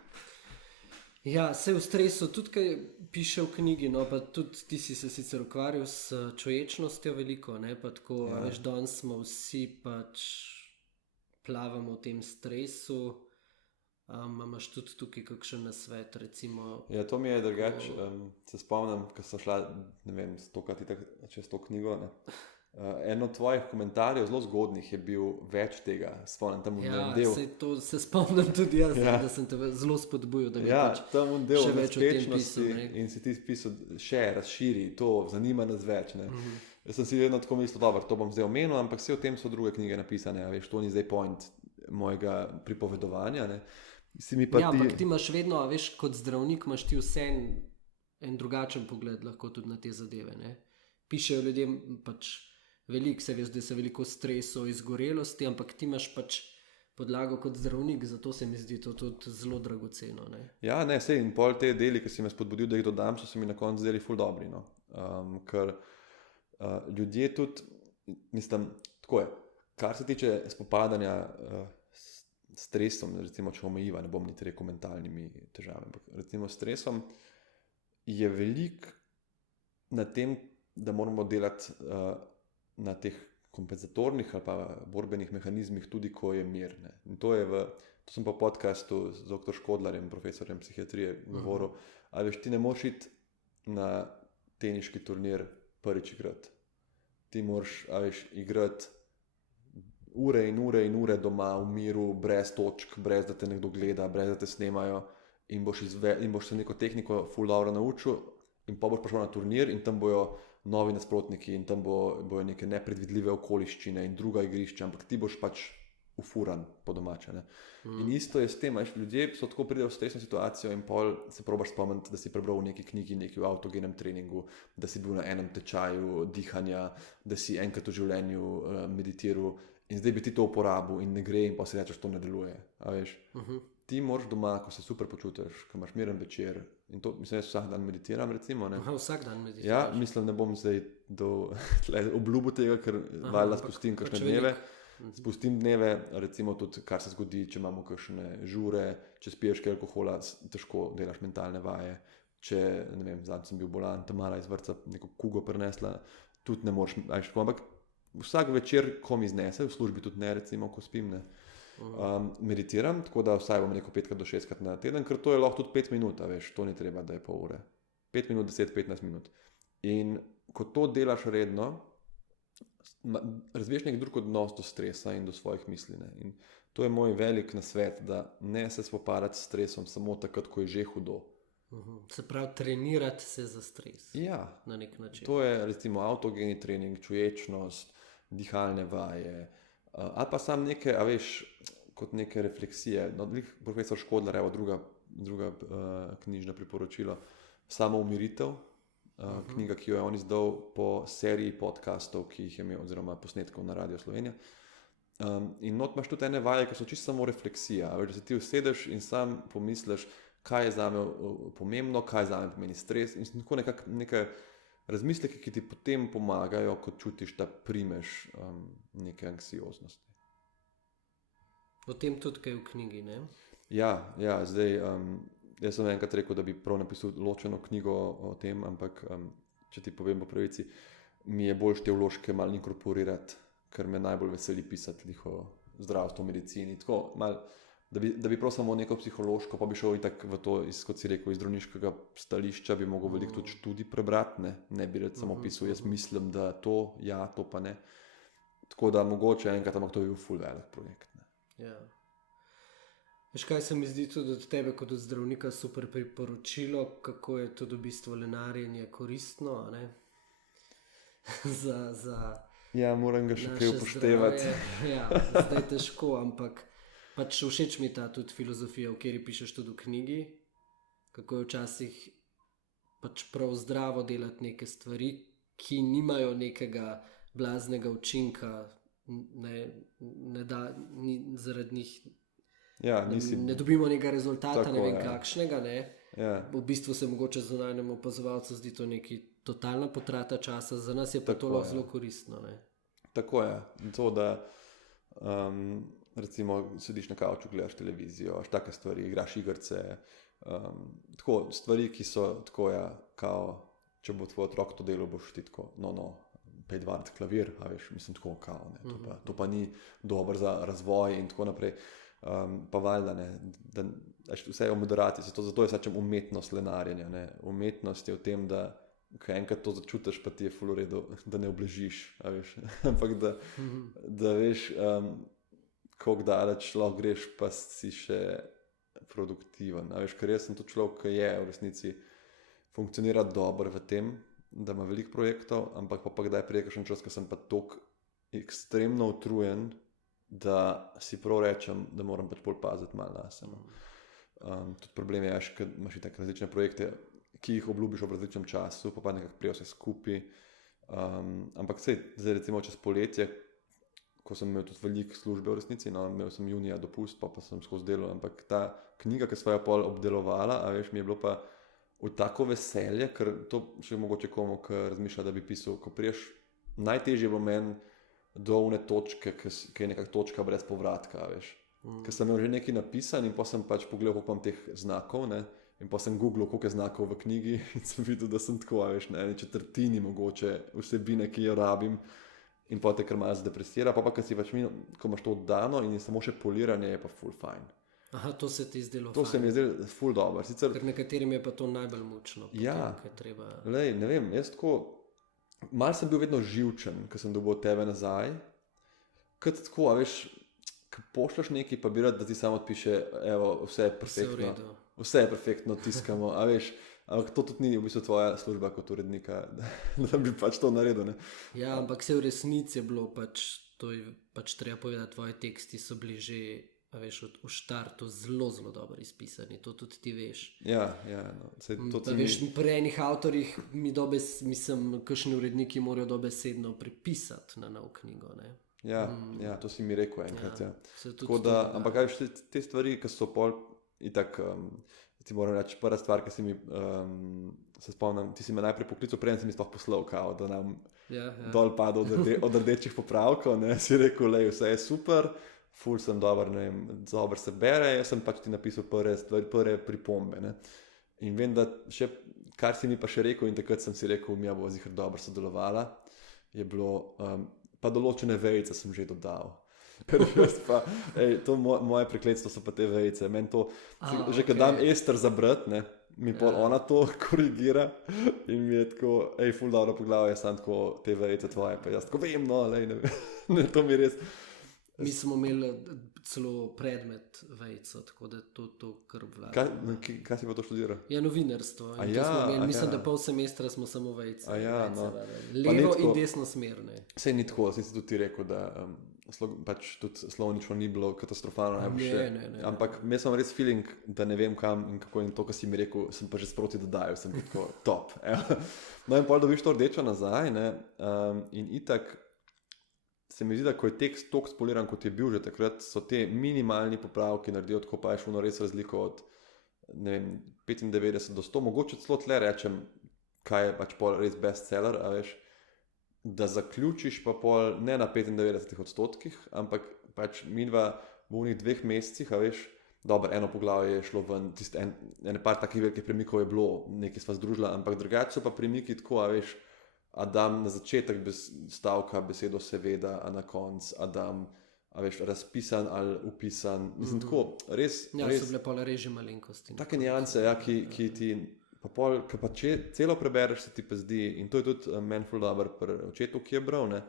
Ja, se v stresu tudi kaj piše v knjigi, no, pa tudi ti si se sicer ukvarjal s čuječnostjo veliko, ne, pa tako, a veš, danes smo vsi pač plavamo v tem stresu, imaš tudi tukaj kakšen nasvet, recimo? Ja, to mi je drugač, se spomnim, ko sem šla, ne vem, stokrat čez to knjigo, ne. En od tvojih komentarjev, zelo zgodnih, je bil več tega, spomnim tam v del. Ja, to se spomnim tudi jaz, da sem te zelo spodbujal, da bi pač tam v del še več o tem pisal. In si ti pisal, še razširi to, zanima nas več, ne. Jaz sem si vedno tako mislil, dobro, to bom zdaj omenil, ampak vse o tem so druge knjige napisane, a veš, to ni zdaj point mojega pripovedovanja, ne. Ampak ti imaš vedno, a veš, kot zdravnik imaš ti vse en drugačen pogled lahko tudi na te zadeve, ne. Pišejo ljudem pač veliko, se veš, da se veliko stresov, izgorelosti, ampak ti imaš pač podlago kot zdravnik, zato se mi zdi to tudi zelo dragoceno, ne. Ja, ne, sej in pol te deli, ki si me spodbudil, da jih dodam, so se mi na koncu zdeli ful dobri, no. Ker ljudje tudi, mislim, tako je, kar se tiče spopadanja s stresom, recimo, če omejiva, ne bom niti rekel mentalnimi težavami, ampak recimo stresom, je veliko na tem, da moramo delati na teh kompenzatornih ali pa borbenih mehanizmih tudi, ko je mir, ne. In to sem pa v podcastu z dr. Škodlarjem, profesorjem psihiatrije govoril, a veš, ti ne moreš iti na teniški turnir prvič igrati. Ti moraš, a veš, igrati ure in ure in ure doma v miru, brez točk, brez da te nekdo gleda, brez da te snemajo in boš se neko tehniko ful dobro naučil in pa boš prišel na turnir in tam bojo novi nasprotniki in tam bojo neke nepredvidljive okoliščine in druga igrišča, ampak ti boš pač ufuran po domače, ne. In isto je s tem, veš, ljudje so tako pridejo v stresno situacijo in pol se probaš spomniti, da si prebral v neki knjigi, neki v avtogenem treningu, da si bil na enem tečaju dihanja, da si enkrat v življenju meditiral in zdaj bi ti to uporabil in ne gre in pa si rečeš, to ne deluje, a veš. Ti moraš doma, ko se super počutiš, ko imaš miren večer, in to, mislim, jaz vsak dan meditiram, recimo, ne. Vsak dan meditiraš? Ja, mislim, ne bom zdaj obljubil tega, ker valjda spustim kakšne dneve. Spustim dneve, recimo tudi, kar se zgodi, če imamo kakšne žure, če spiješ kaj alkohola, težko delaš mentalne vaje, če, ne vem, zadnjič sem bil bolan, tam mala iz vrtca neko kugo prinesla, tudi ne moreš, ampak vsak večer, ko mi znese, v službi tudi ne, recimo, ko spim, ne. Meditiram, tako da vsaj bom rekel 5 do 6 na teden, ker to je lahko tudi 5 minut, a veš, to ni treba, da je pol ure. 5 minut, 10, 15 minut. In ko to delaš redno, razviješ nek drug odnos do stresa in do svojih misli. Ne? In to je moj velik nasvet, da ne se spopadati s stresom samo takrat, ko je že hudo. Se pravi, trenirati se za stres. Ja, na nek način. To je recimo avtogeni trening, čuječnost, dihalne vaje, ali pa sam neke, a veš, kot neke refleksije. No, profesor Škodlar, evo druga knjižna priporočila, Samoumiritev, knjiga, ki jo je on izdal po seriji podcastov, ki jih je imel, oziroma posnetkov na Radio Slovenija. In not imaš tudi ene vaje, ki so čisto samo refleksija. Veš, da se ti usedeš in sam pomisliš, kaj je zame pomembno, kaj zame pomeni stres, in tako neke razmisleke, ki ti potem pomagajo, ko čutiš, da primeš neke anksioznosti. O tem tudi kaj v knjigi, ne? Ja, zdaj, jaz sem enkrat rekel, da bi prav napisal ločeno knjigo o tem, ampak če ti povem po pravici, mi je bolj teološke malo inkorporirati, ker me najbolj veseli pisati o zdravstvu, medicini, tako malo, da bi prav samo neko psihološko, pa bi šel itak v to, kot si rekel, iz zdravniškega stališča, bi mogel veliko tudi študij prebrati, ne bi rad samo pisal, jaz mislim, da to, ja, to pa ne. Tako da mogoče enkrat, ampak to bi bil ful velik projekt. Ne. Ja. Veš, kaj se mi zdi tudi od tebe kot od zdravnika super priporočilo, kako je tudi v bistvu lenarjenje koristno, ne? za ja, moram ga še kaj upoštevati. Ja, zdaj težko, ampak pač všeč mi ta tudi filozofija, v kateri pišeš tudi v knjigi, kako je včasih pač prav zdravo delati neke stvari, ki nimajo nekega blaznega učinka, zaradi njih ja, ne dobimo nekega rezultata, tako, ne vem kakšnega, ne. Ja. V bistvu se mogoče zunanjemu opazovalcu zdi to neki totalna potrata časa, za nas je pa tako, to zelo koristno. Ne? Tako je. To, da recimo sediš na kavču, gledaš televizijo, take stvari, igraš igrice, tako stvari, ki so tako, ja, kao, če bo tvoj otrok to delo, boš ti tako, pet vart klavir, a veš, mislim tako, kao, ne, to pa ni dobro za razvoj in tako naprej. Pa valjda, ne, da vse je v moderaciji, zato je sačem umetnost lenarjenja, ne. Umetnost je v tem, da ko enkrat to začutiš, pa ti je ful v redu, da ne obležiš, a veš, ampak da veš, koliko daleč lahko greš, pa si še produktiven, a veš, ker jaz sem to človek, ki je v resnici funkcionira dobro v tem, da ima veliko projektov, ampak pa kdaj prije kakšen čas, ko sem pa toliko ekstremno utrujen, da si prav rečem, da moram pač bolj paziti malo nase. Tudi problem je, ker imaš tako različne projekte, ki jih obljubiš ob različnem času, pa nekako prije vse skupaj. Ampak zdaj recimo čez poletje, ko sem imel tudi veliko službe v resnici, imel sem junija dopust, pa sem skozi delo, ampak ta knjiga, ki sva jo pol obdelovala, a veš, mi je bilo pa v tako veselje, ker to še mogoče komu, ki razmišlja, da bi pisal, ko priješ, najtežje bo meni do one točke, ki je nekak točka brez povratka, veš. Ker sem imel že nekaj napisan in pa sem pač pogledal, koliko imam teh znakov, ne, in pa sem googlil, koliko je znakov v knjigi in sem videl, da sem tako, veš, na eni četrtini mogoče vsebine, ki jo rabim, in pa te kar malo zdepresira, pa kad si pač ko imaš to oddano in je samo še poliranje, je pa ful fajn. Aha, to se ti zdelo fajn. To se mi je zdelo ful dobro. Ker nekaterim je pa to najbolj mučno. Ja, treba... lej, ne vem, jaz tako, malo sem bil vedno živčen, ko sem dobil od tebe nazaj, kot tako, a veš, ko pošljaš nekaj, pa bi rad, da ti samo odpiše, evo, vse je perfektno. Vse je perfektno, tiskamo, a veš, ampak to tudi ni v bistvu tvoja služba kot urednika, da bi pač to naredil, ne? Ja, ampak se v resnici je bilo to je pač treba povedati, tvoji teksti so bili že, a veš, v štartu zelo dobro izpisani, to tudi ti veš. Ja, no, veš, pri enih avtorjih mislim, kakšni uredniki morajo dobesedno prepisati na nov knjigo, ne? Ja, to si mi rekel enkrat, ja. Tako da, ampak kaj veš, te stvari, ki so pol itak, ti moram reči, prva stvar, ki si mi, se spomnim, ti si me najprej poklical, preden si mi sploh poslal, kao, da nam dol pada od rdečih popravkov, ne, si rekel, lej, vse je super, ful sem dober, ne vem, dobro se bere, jaz sem pač ti napisal prve pripombe, ne, in vem, da še, kar si mi pa še rekel in takrat sem si rekel, mi bo zihar dobro sodelovala, je bilo, pa določene vejice sem že dodal. Ker pa, to moje prekletstvo so pa te vejice. Meni to, že kad dam ester za brat, ne, mi pol ona to korigira in mi je tako, ful dobro poglavje, jaz sem tako, te vejice tvoje, pa jaz tako vem, no, lej, ne, to mi res. Mi smo imeli celo predmet vejco, tako da to kar obvlada. Kaj si pa to študiral? Ja, novinarstvo. Mislim, da pol semestra smo samo vejce. No. Levo in desno smerne. Sej ni tako, si tudi ti rekel, da pač tudi slovnično ni bilo katastrofalno najboljše. Ne. Ampak imel sem res feeling, da ne vem kam in kako, in to, kar si mi rekel, sem pa že sproti dodajal, sem bil tako top. No in pol dobiš to rdečo nazaj, ne, in itak se mi zdi, da ko je tekst toliko spoliran, kot je bil že takrat, so te minimalni popravki naredijo, tako pa je šlo res razliko od, ne vem, 95 do 100, mogoče celo tle rečem, kaj je pač pol res bestseller, a veš, da zaključiš pa pol ne na 95%, ampak pač midva v unih 2 mesecih, a veš, dobro, eno poglavje je šlo ven, ene par takih velikih premikov je bilo, nekaj sva združila, ampak drugače so pa premiki tako, a veš, a dam na začetek stavka besedo seveda, a na konc, a dam, a veš, razpisan ali upisan, mislim tako, res. Ja, res, so bile pol reži malenkosti. take nianse, ja, ki ti pa pol, ki pa celo prebereš, se ti pa zdi, in to je tudi meni ful dober pri očetu, ki je bral, ne,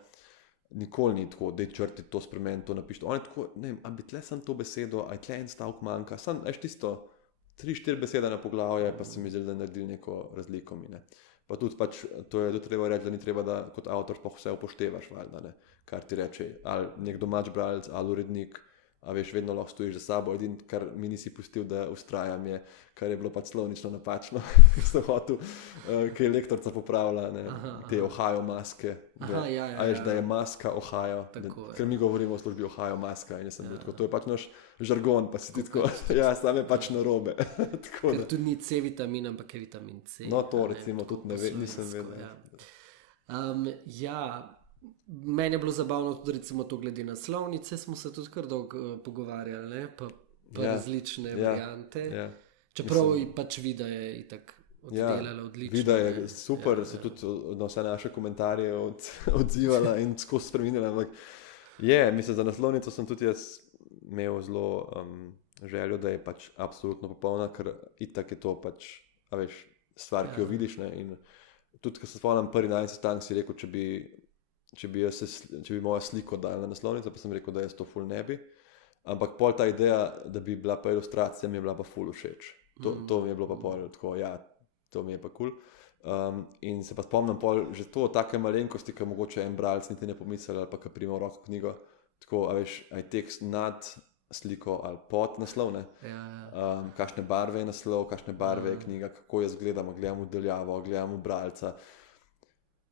nikoli ni tako, dej črti to spremeni, to napiši. On je tako, ne vem, a bi tle sam to besedo, a je tle en stavk manjka, sam, veš tisto, 3-4 besede na poglavje, pa se mi zdi, da naredili neko razliko mi, ne. Pa tudi pač, to je tudi treba reči, da ni treba, da kot avtor pa vse upoštevaš, valjda, ne, kar ti reče, ali nek domač bralec, ali urednik, a veš, vedno lahko stojiš za sabo, edin, kar mi nisi pustil, da ustrajam je, kar je bilo pač slovnično napačno, sem hotel, ki je lektorca popravila, ne, te Ohio maske, a veš, da je maska Ohio, ker mi govorimo o službi Ohio maska in jaz sem bil tako, to je pač naš žargon, pa si ti tako, ja, sam je pač narobe. Ker tudi ni C vitamin, ampak je vitamin C. No, to recimo tudi ne vem, nisem vedel. Ja, meni je bilo zabavno tudi recimo to glede naslovnice, smo se tudi kar dolgo pogovarjali, ne, pa različne variante. Čeprav pač Vida je itak oddelala odlično. Vida je super, se tudi na vse naše komentarje odzivala in skozi spreminjala, ampak mislim, za naslovnico sem tudi jaz imel zelo željo, da je pač absolutno popolna, ker itak je to pač, a veš, stvar, ki jo vidiš, ne, in tudi, ko se spomnim prvi najmanj sestank, si rekel, če bi moja sliko dala na naslovnico, pa sem rekel, da jaz to ful ne bi, ampak pol ta ideja, da bi bila pa ilustracija, mi je bila pa ful všeč. To mi je bilo pa pol tako, ja, to mi je pa kul. In se pa spomnim pol že to, take malenkosti, ki mogoče en bralec niti ne pomisli, ali pa ki prima v roko knjigo, tako, a veš, aj tekst nad sliko ali pod naslov, ne? Kakšne barve je naslov, kakšne barve je knjiga, kako jaz gledamo daljavo, gledamo bralca.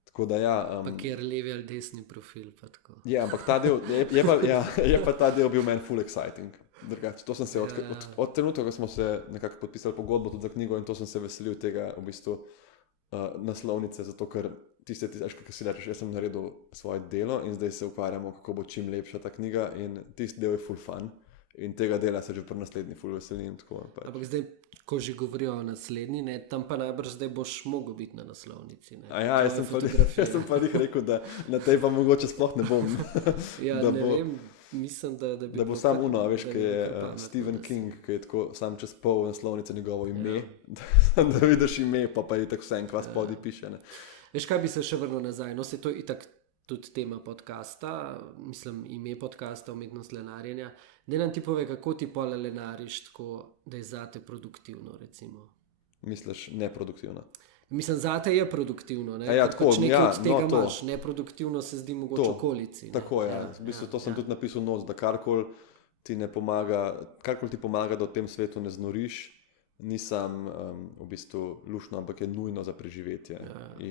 Tako da ja. Pa kjer levi ali desni profil, pa tako. Ja, ampak ta del, je pa ta del bil meni full exciting. Drugače, to sem se od trenutka, ko smo se nekako podpisali pogodbo tudi za knjigo, in to sem se veselil tega v bistvu naslovnice, zato ker tiste, kaj si rečeš, jaz sem naredil svoje delo in zdaj se ukvarjamo, kako bo čim lepša ta knjiga, in tisti del je full fun in tega dela se že pri naslednji full veselim. Ampak zdaj, ko že govorijo o naslednji, ne, tam pa najbrž zdaj boš mogel biti na naslovnici. Ne? Ja, jaz sem pa jih rekel, da na tej pa mogoče sploh ne bom. Ja, ne vem. Mislim, da bo sam uno, veš, ki je Stephen King, ki je tako sam čez pol naslovnice njegovo ime, da vidiš ime, pa je tako vse en kva spodaj piše. Ne. Veš, kaj bi se še vrnil nazaj? No, se to je itak tudi tema podcasta, mislim, ime podcasta, umetnost lenarjenja. Ne nam ti pove, kako ti pol lenariš tako, da je zate produktivno, recimo. Misliš neproduktivno? Mislim, zate je produktivno, ne? Ja, tako, pač nekaj od tega imaš, neproduktivno se zdi mogoče okolici. Tako, ja. V bistvu to sem tudi napisal nos, da karkoli ti pomaga, da v tem svetu ne znoriš, ni sam v bistvu lušno, ampak je nujno za preživetje.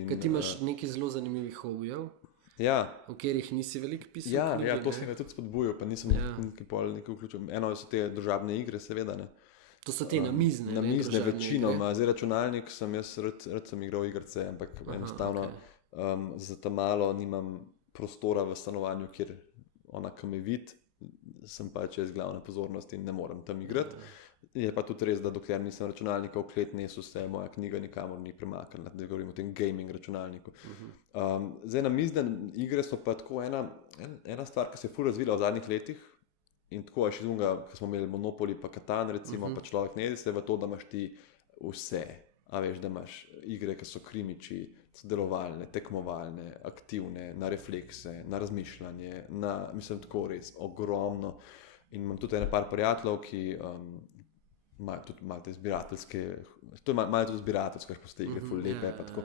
Ker ti imaš nekaj zelo zanimivih hobijev, o katerih nisi veliko pisal. Ja, to si me tudi spodbujal, pa nisem nekaj vključil. Eno so te družabne igre, seveda, ne. To so te namizne. Namizne večinoma, zdaj računalnik sem jaz, rad sem igral igrce, ampak enostavno za ta malo nimam prostora v stanovanju, kjer ona, ki me vidi, sem pač jaz glavna pozornost in ne morem tam igrati. Je pa tudi res, da dokler nisem računalnika v klet nesel, se moja knjiga nikamor ni premaknila, da govorim o tem gaming računalniku. Zdaj namizne igre so pa tako ena stvar, ki se je ful razvila v zadnjih letih. In tako je še drugega, ko smo imeli Monopoly pa Katan, recimo, pa človek ne jedi se v to, da imaš ti vse. A veš, da imaš igre, ki so krimiči, sodelovalne, tekmovalne, aktivne, na reflekse, na razmišljanje, mislim, tako res ogromno. In imam tudi par prijateljev, ki imajo tudi malo te zbirateljske, to je malo tudi zbirateljske, kako ste igre, ful lepe, pa tako.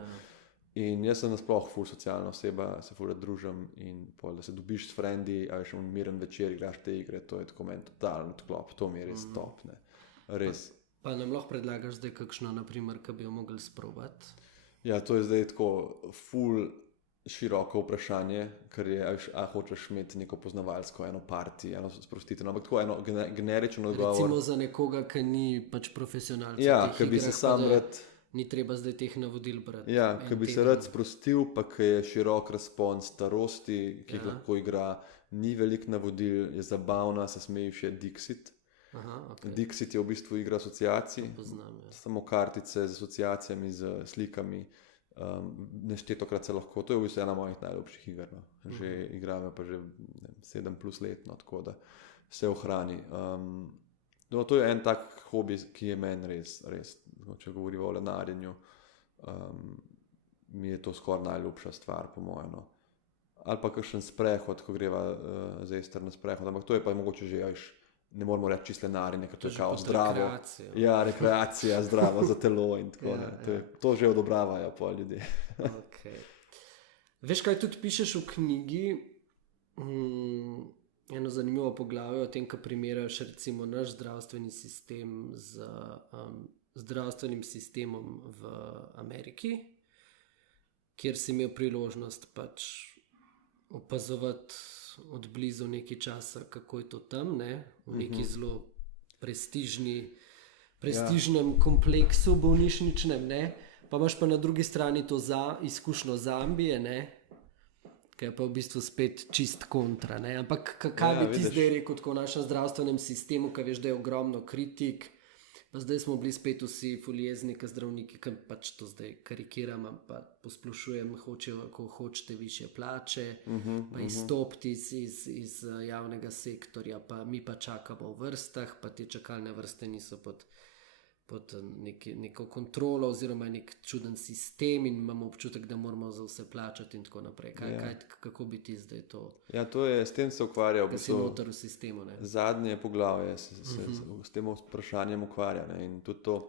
In jaz sem nasploh ful socialna oseba, se ful rad družim in pol, da se dobiš s frendi, a veš, miren večer igraš te igre, to je tako meni totalno odklop, to mi je res top, ne. Res. Pa nam lahko predlagaš zdaj kakšno, naprimer, ki bi jo mogli sprobati? Ja, to je zdaj tako ful široko vprašanje, ker je, hočeš imeti neko poznavalsko, eno party, eno sprostitev, ampak tako eno generično odgovor. Recimo za nekoga, ki ni pač profesionalc. Ja, ki bi se sam rad... Ni treba zdaj teh navodil brati. Ja, ki bi se rad sprostil, pa ki je širok razpon starosti, ki jih lahko igra, ni veliko navodil, je zabavna, se smeji še Dixit. Aha, okay. Dixit je v bistvu igra asociacij, samo kartice z asociacijami, z slikami, neštetokrat se lahko, to je v bistvu ena mojih najljubših iger, no. Že igrame pa že 7+ let, no, tako da se ohrani. No, to je en tak hobi, ki je meni res, če govorimo o lenarjenju, mi je to skoraj najljubša stvar, po mojem, no. Ali pa kakšen sprehod, ko greva z Ester na sprehod, ampak to je pa mogoče že, ne moramo reči čisto lenarjenje, ker to je kao zdravo. Rekreacija. Ja, rekreacija, zdravo za telo in tako, ne. To že odobravajo pa ljudje. Okay. Veš, kaj tudi pišeš v knjigi? Eno zanimivo poglavje o tem, ko primerjaš recimo naš zdravstveni sistem z zdravstvenim sistemom v Ameriki, kjer si imel priložnost pač opazovati od blizu nekaj časa, kako je to tam, ne? V neki zelo prestižnem kompleksu bolnišničnem, ne? Pa imaš pa na drugi strani to izkušnjo Zambije, ne? Ki je pa v bistvu spet čist kontra, ne? Ampak kaj bi ti zdaj rekel tako v našem zdravstvenem sistemu, ki veš, da je ogromno kritik, pa zdaj smo bili spet vsi fuljezni, ki zdravniki, ki pač to zdaj karikiram, pa posplošujem, hočete višje plače, pa izstopiti iz javnega sektorja, pa mi pa čakamo v vrstah, pa te čakalne vrste niso pod neko kontrolo oziroma nek čuden sistem in imamo občutek, da moramo za vse plačati in tako naprej. Kako bi ti zdaj to... Ja, to je, s tem se ukvarja v bistvu noter v sistemu, ne? Zadnje poglavje se s tem vprašanjem ukvarja, ne? In tudi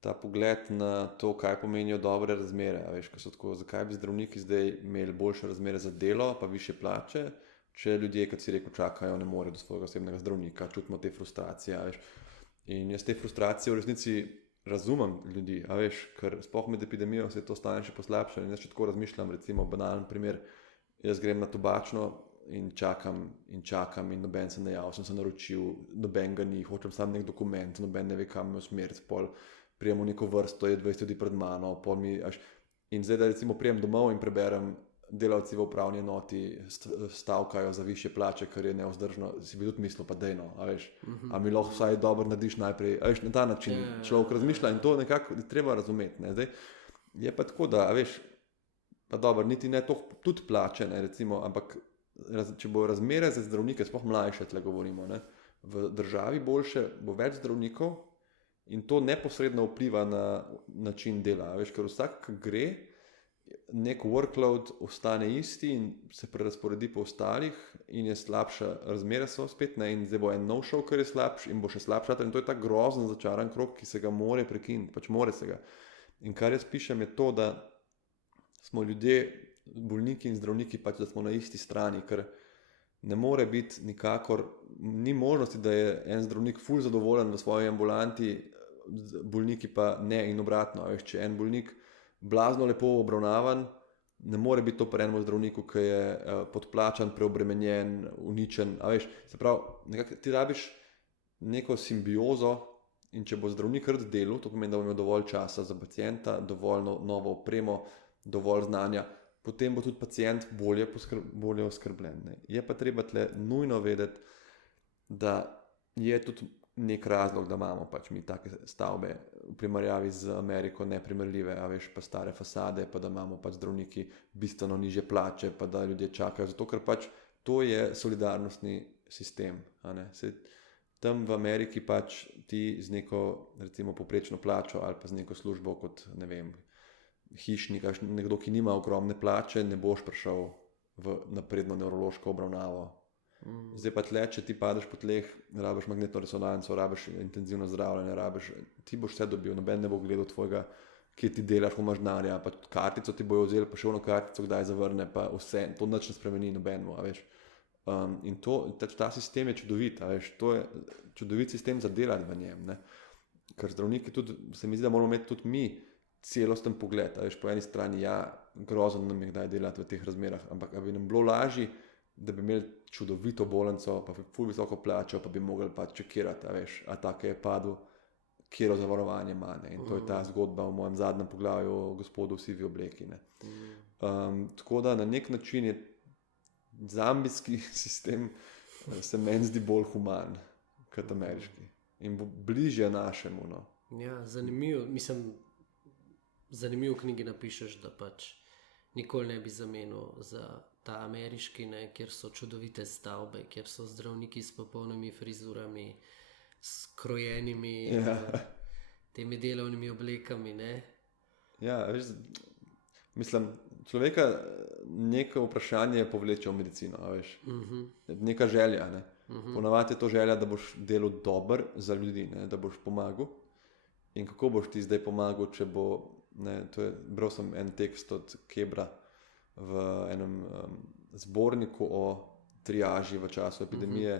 ta pogled na to, kaj pomenijo dobre razmere, a veš, ko so tako, zakaj bi zdravniki zdaj imeli boljše razmere za delo, pa više plače, če ljudje, kot si rekel, čakajo, ne morejo do svojega osebnega zdravnika, čutimo te frustracije, a veš. In jaz te frustracije v resnici razumem ljudi, a veš, ker sploh med epidemijo se to stanje še poslabša in jaz še tako razmišljam, recimo banalen primer, jaz grem na tobačno in čakam in noben se ne javi, sem se naročil, noben ga ni, hočem sam nek dokument, noben ne ve, kam me usmeriti, pol prijemo neko vrsto, je 20 ljudi pred mano, in zdaj, da recimo prijem domov in preberem, delavci v upravni enoti stavkajo za višje plače, kar je neozdržno, si bi tudi mislil, pa dejno, a veš, a mi lahko vsaj dobro narediš najprej, a veš, na ta način človek razmišlja in to nekako treba razumeti, ne, zdaj, je pa tako, da, a veš, pa dobro, niti ne to tudi plače, ne, recimo, ampak če bo razmere za zdravnike, sploh mlajše, tle govorimo, ne, v državi boljše, bo več zdravnikov in to neposredno vpliva na način dela, a veš, ker vsak gre, nek workload ostane isti in se prerasporedi po ostalih in je slabša, razmere so spet, ne, in zdaj bo en nov šov, ker je slabš in bo še slabša, in to je tak grozen začaran krog, ki se ga more prekiniti, pač more se ga. In kar jaz pišem je to, da smo ljudje, bolniki in zdravniki, pač da smo na isti strani, ker ne more biti nikakor, ni možnosti, da je en zdravnik ful zadovoljen v svoji ambulanti, bolniki pa ne in obratno, veš, če en bolnik blazno lepo obravnavan, ne more biti to pri enem zdravniku, ki je podplačan, preobremenjen, uničen, a veš, se pravi, nekako ti rabiš neko simbiozo in če bo zdravnik rad delal, to pomeni, da bo imel dovolj časa za pacienta, dovolj novo opremo, dovolj znanja, potem bo tudi pacient bolje oskrbljen, ne. Je pa treba tle nujno vedeti, da je tudi nek razlog, da imamo pač mi take stavbe v primerjavi z Ameriko neprimerljive, a veš, pa stare fasade, pa da imamo pač zdravniki bistveno nižje plače, pa da ljudje čakajo, zato ker pač to je solidarnostni sistem, a ne. tam v Ameriki pač ti z neko, recimo, poprečno plačo ali pa z neko službo kot, ne vem, hišnik, nekdo, ki nima ogromne plače, ne boš prišel v napredno nevrološko obravnavo. Zdaj pa tle, če ti padeš po tleh, rabiš magnetno resonanco, rabiš intenzivno zdravljenje, ti boš vse dobil, noben ne bo gledal tvojega, kje ti delaš, imaš denarja, pa kartico ti bojo vzeli, pa še ono kartico kdaj zavrne, pa vse, to nič ne spremeni nobenemu, a veš. In ta sistem je čudovit, a veš, to je čudovit sistem za delati v njem, ne. Ker zdravniki tudi, se mi zdi, da moramo imeti tudi mi celosten pogled, a veš, po eni strani, ja, grozno nam je kdaj delati v teh razmerah, ampak bi nam bilo lažje, da bi imeli čudovito bolnico, pa bi ful visoko plačo, pa bi mogli pač čekirati, a veš, a take je padel, kjero zavarovanje ima, ne. In to je ta zgodba v mojem zadnjem poglavju o gospodu v sivi obleki, ne. Tako da na nek način je zambijski sistem se meni zdi bolj human kot ameriški in bo bližje našemu, no. Ja, zanimivo, mislim, zanimivo v knjigi napišeš, da pač nikoli ne bi zamenil za ta ameriški, ne, kjer so čudovite stavbe, kjer so zdravniki s popolnimi frizurami, s krojenimi temi delovnimi oblekami, ne. Ja, veš, mislim, človeka neko vprašanje povleče v medicino, a veš. Neka želja, ne. Ponavadi je to želja, da boš delal dober za ljudi, ne, da boš pomagal. In kako boš ti zdaj pomagal, če bo, ne, bral sem en tekst od Kebra v enem zborniku o triaži v času epidemije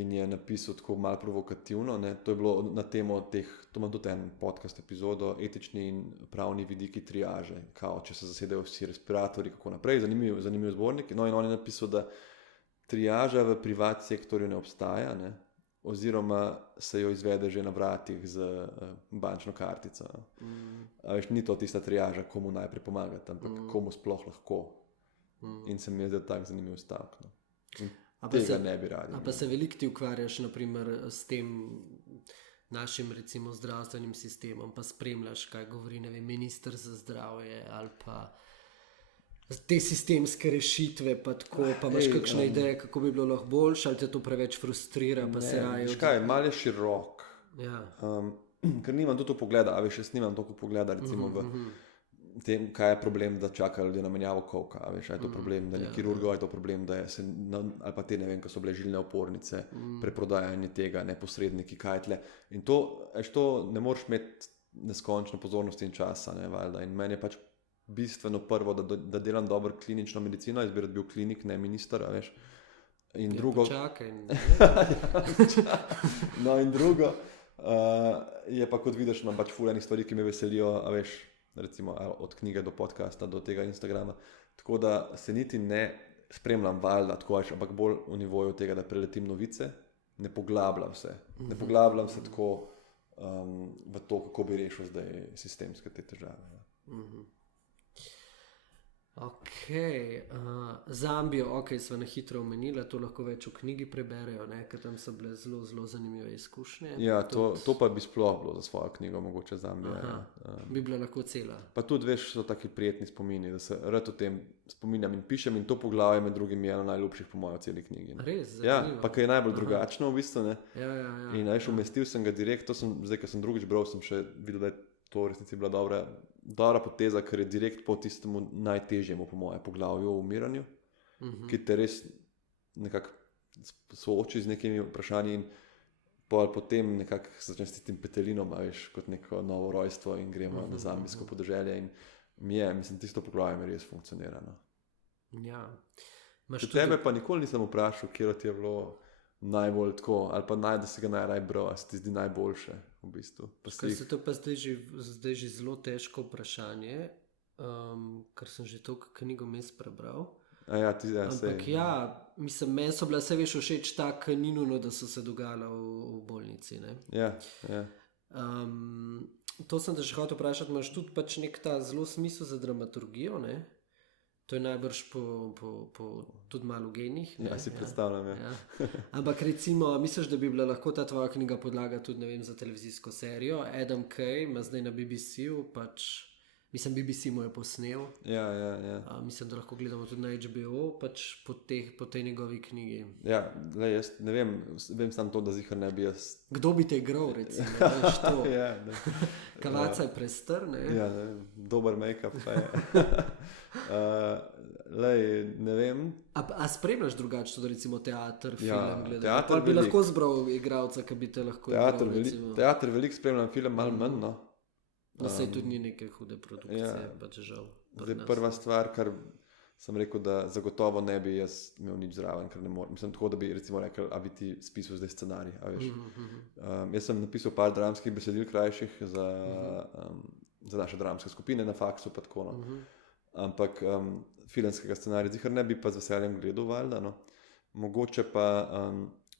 in je napisal tako malo provokativno, ne, to je bilo na temo teh, to imam tudi en podcast epizodo, etični in pravni vidiki triaže, kao, če se zasedejo vsi respiratorji, kako naprej, zanimiv zbornik, no in on je napisal, da triaža v privat sektorju ne obstaja, ne, oziroma se jo izvede že na vratih z bančno kartico. A veš, ni to tista triaža, komu najprej pomagati, ampak komu sploh lahko. In se mi je zdaj tak zanimiv stavek. No. Tega ne bi radi. A pa se veliko ti ukvarjaš, naprimer, s tem našim, recimo, zdravstvenim sistemom, pa spremljaš, kaj govori, ne vem, minister za zdravje ali pa te sistemske rešitve, pa tako, pa imaš kakšne ideje, kako bi bilo lahko boljše, ali te to preveč frustrira, pa se raje... Veš kaj, malo je širok. Ja. Ker nimam tudi pogleda, a veš, jaz nimam toliko pogleda, recimo v tem, kaj je problem, da čakajo ljudje na menjavo kolka, a veš, a je to problem, da je kirurgov, a je to problem, da je ali pa te, ne vem, ko so bile žilne opornice, preprodajanje tega, neposredniki, kaj je tle. In to ne moreš imeti neskončno pozornosti in časa, ne, valjda. In meni je pač bistveno prvo, da delam dobro klinično medicino, jaz bi rad bil klinik, ne minister, a veš. In drugo... Počakaj. No in drugo, je pa kot vidiš, imam pač ful enih stvari, ki me veselijo, a veš, recimo od knjige do podcasta, do tega Instagrama. Tako da se niti ne spremljam valjda tako, ampak bolj v nivoju tega, da preletim novice, ne poglabljam se. Ne poglabljam se tako v to, kako bi rešil zdaj sistemske te težave. Ok, Zambijo, ok, sva na hitro omenila, to lahko več v knjigi preberejo, ne, ker tam so bile zelo, zelo zanimive izkušnje. Ja, to pa bi sploh bilo za svojo knjigo, mogoče Zambija. Bi bila lahko cela. Pa tudi, veš, so taki prijetni spomini, da se rad o tem spominjam in pišem in to poglavje med drugim je eno najljubših po mojo celi knjigi. Res, zanimivo. Ja, pa kaj je najbolj drugačno v bistvu, ne. Ja. In veš, umestil sem ga direkt, zdaj, ko sem drugič bral, sem še videl, da je to v resnici bila dobra poteza, ker je direkt po tistemu najtežjemu, po moje, poglavju o umiranju, ki te res nekako sooči z nekimi vprašanji in potem nekako začne s tistim petelinom, veš, kot neko novo rojstvo in gremo na zambijsko podeželje in mislim, tisto poglavje mi res funkcionira. No. Ja. Tebe pa nikoli nisem vprašal, kjer ti je bilo najbolj tako, ali pa da si ga najraj bral, a se ti zdi najboljše v bistvu. Se to pa zdaj že zelo težko vprašanje, ker sem že toliko knjigo mes prebral. Ampak mislim, meni so bila vse veš všeč tak, ni nujno, da so se dogajala v bolnici. Ne? Ja. To sem te še hotel vprašati, imaš tudi pač nek ta zelo smisel za dramaturgijo, ne? To je najbrž po tudi malo genih. Ja, si predstavljam, ja. Ampak recimo, misliš, da bi bila lahko ta tvoja knjiga podlaga tudi, ne vem, za televizijsko serijo? Adam Kay ima zdaj na BBC-u pač Mislim, BBC mu je posnel. Ja. Mislim, da lahko gledamo tudi na HBO, pač po tej njegovi knjigi. Ja, jaz ne vem samo to, da zihar ne bi jaz. Kdo bi te igral, recimo, veš to? Ja, Kavaca je prestar, ne? Ja, dober make-up pa je. Ne vem. A spremljaš drugače tudi recimo teater, film gledati? Teater bi lahko zbral igralca, ki bi te lahko igral, recimo. Teater veliko spremljam, film malo manj, no. Saj tudi ni neke hude produkcije, pač žal. Zdaj prva stvar, kar sem rekel, da zagotovo ne bi jaz imel nič zraven, ker ne morem. Mislim tako, da bi recimo rekel, a bi ti spisal zdaj scenarij, a veš. Jaz sem napisal par dramskih besedil krajših za naše dramske skupine na faksu pa tako, no. Ampak filmskega scenarija zihar ne bi pa z veseljem gledal, valjda, no. Mogoče pa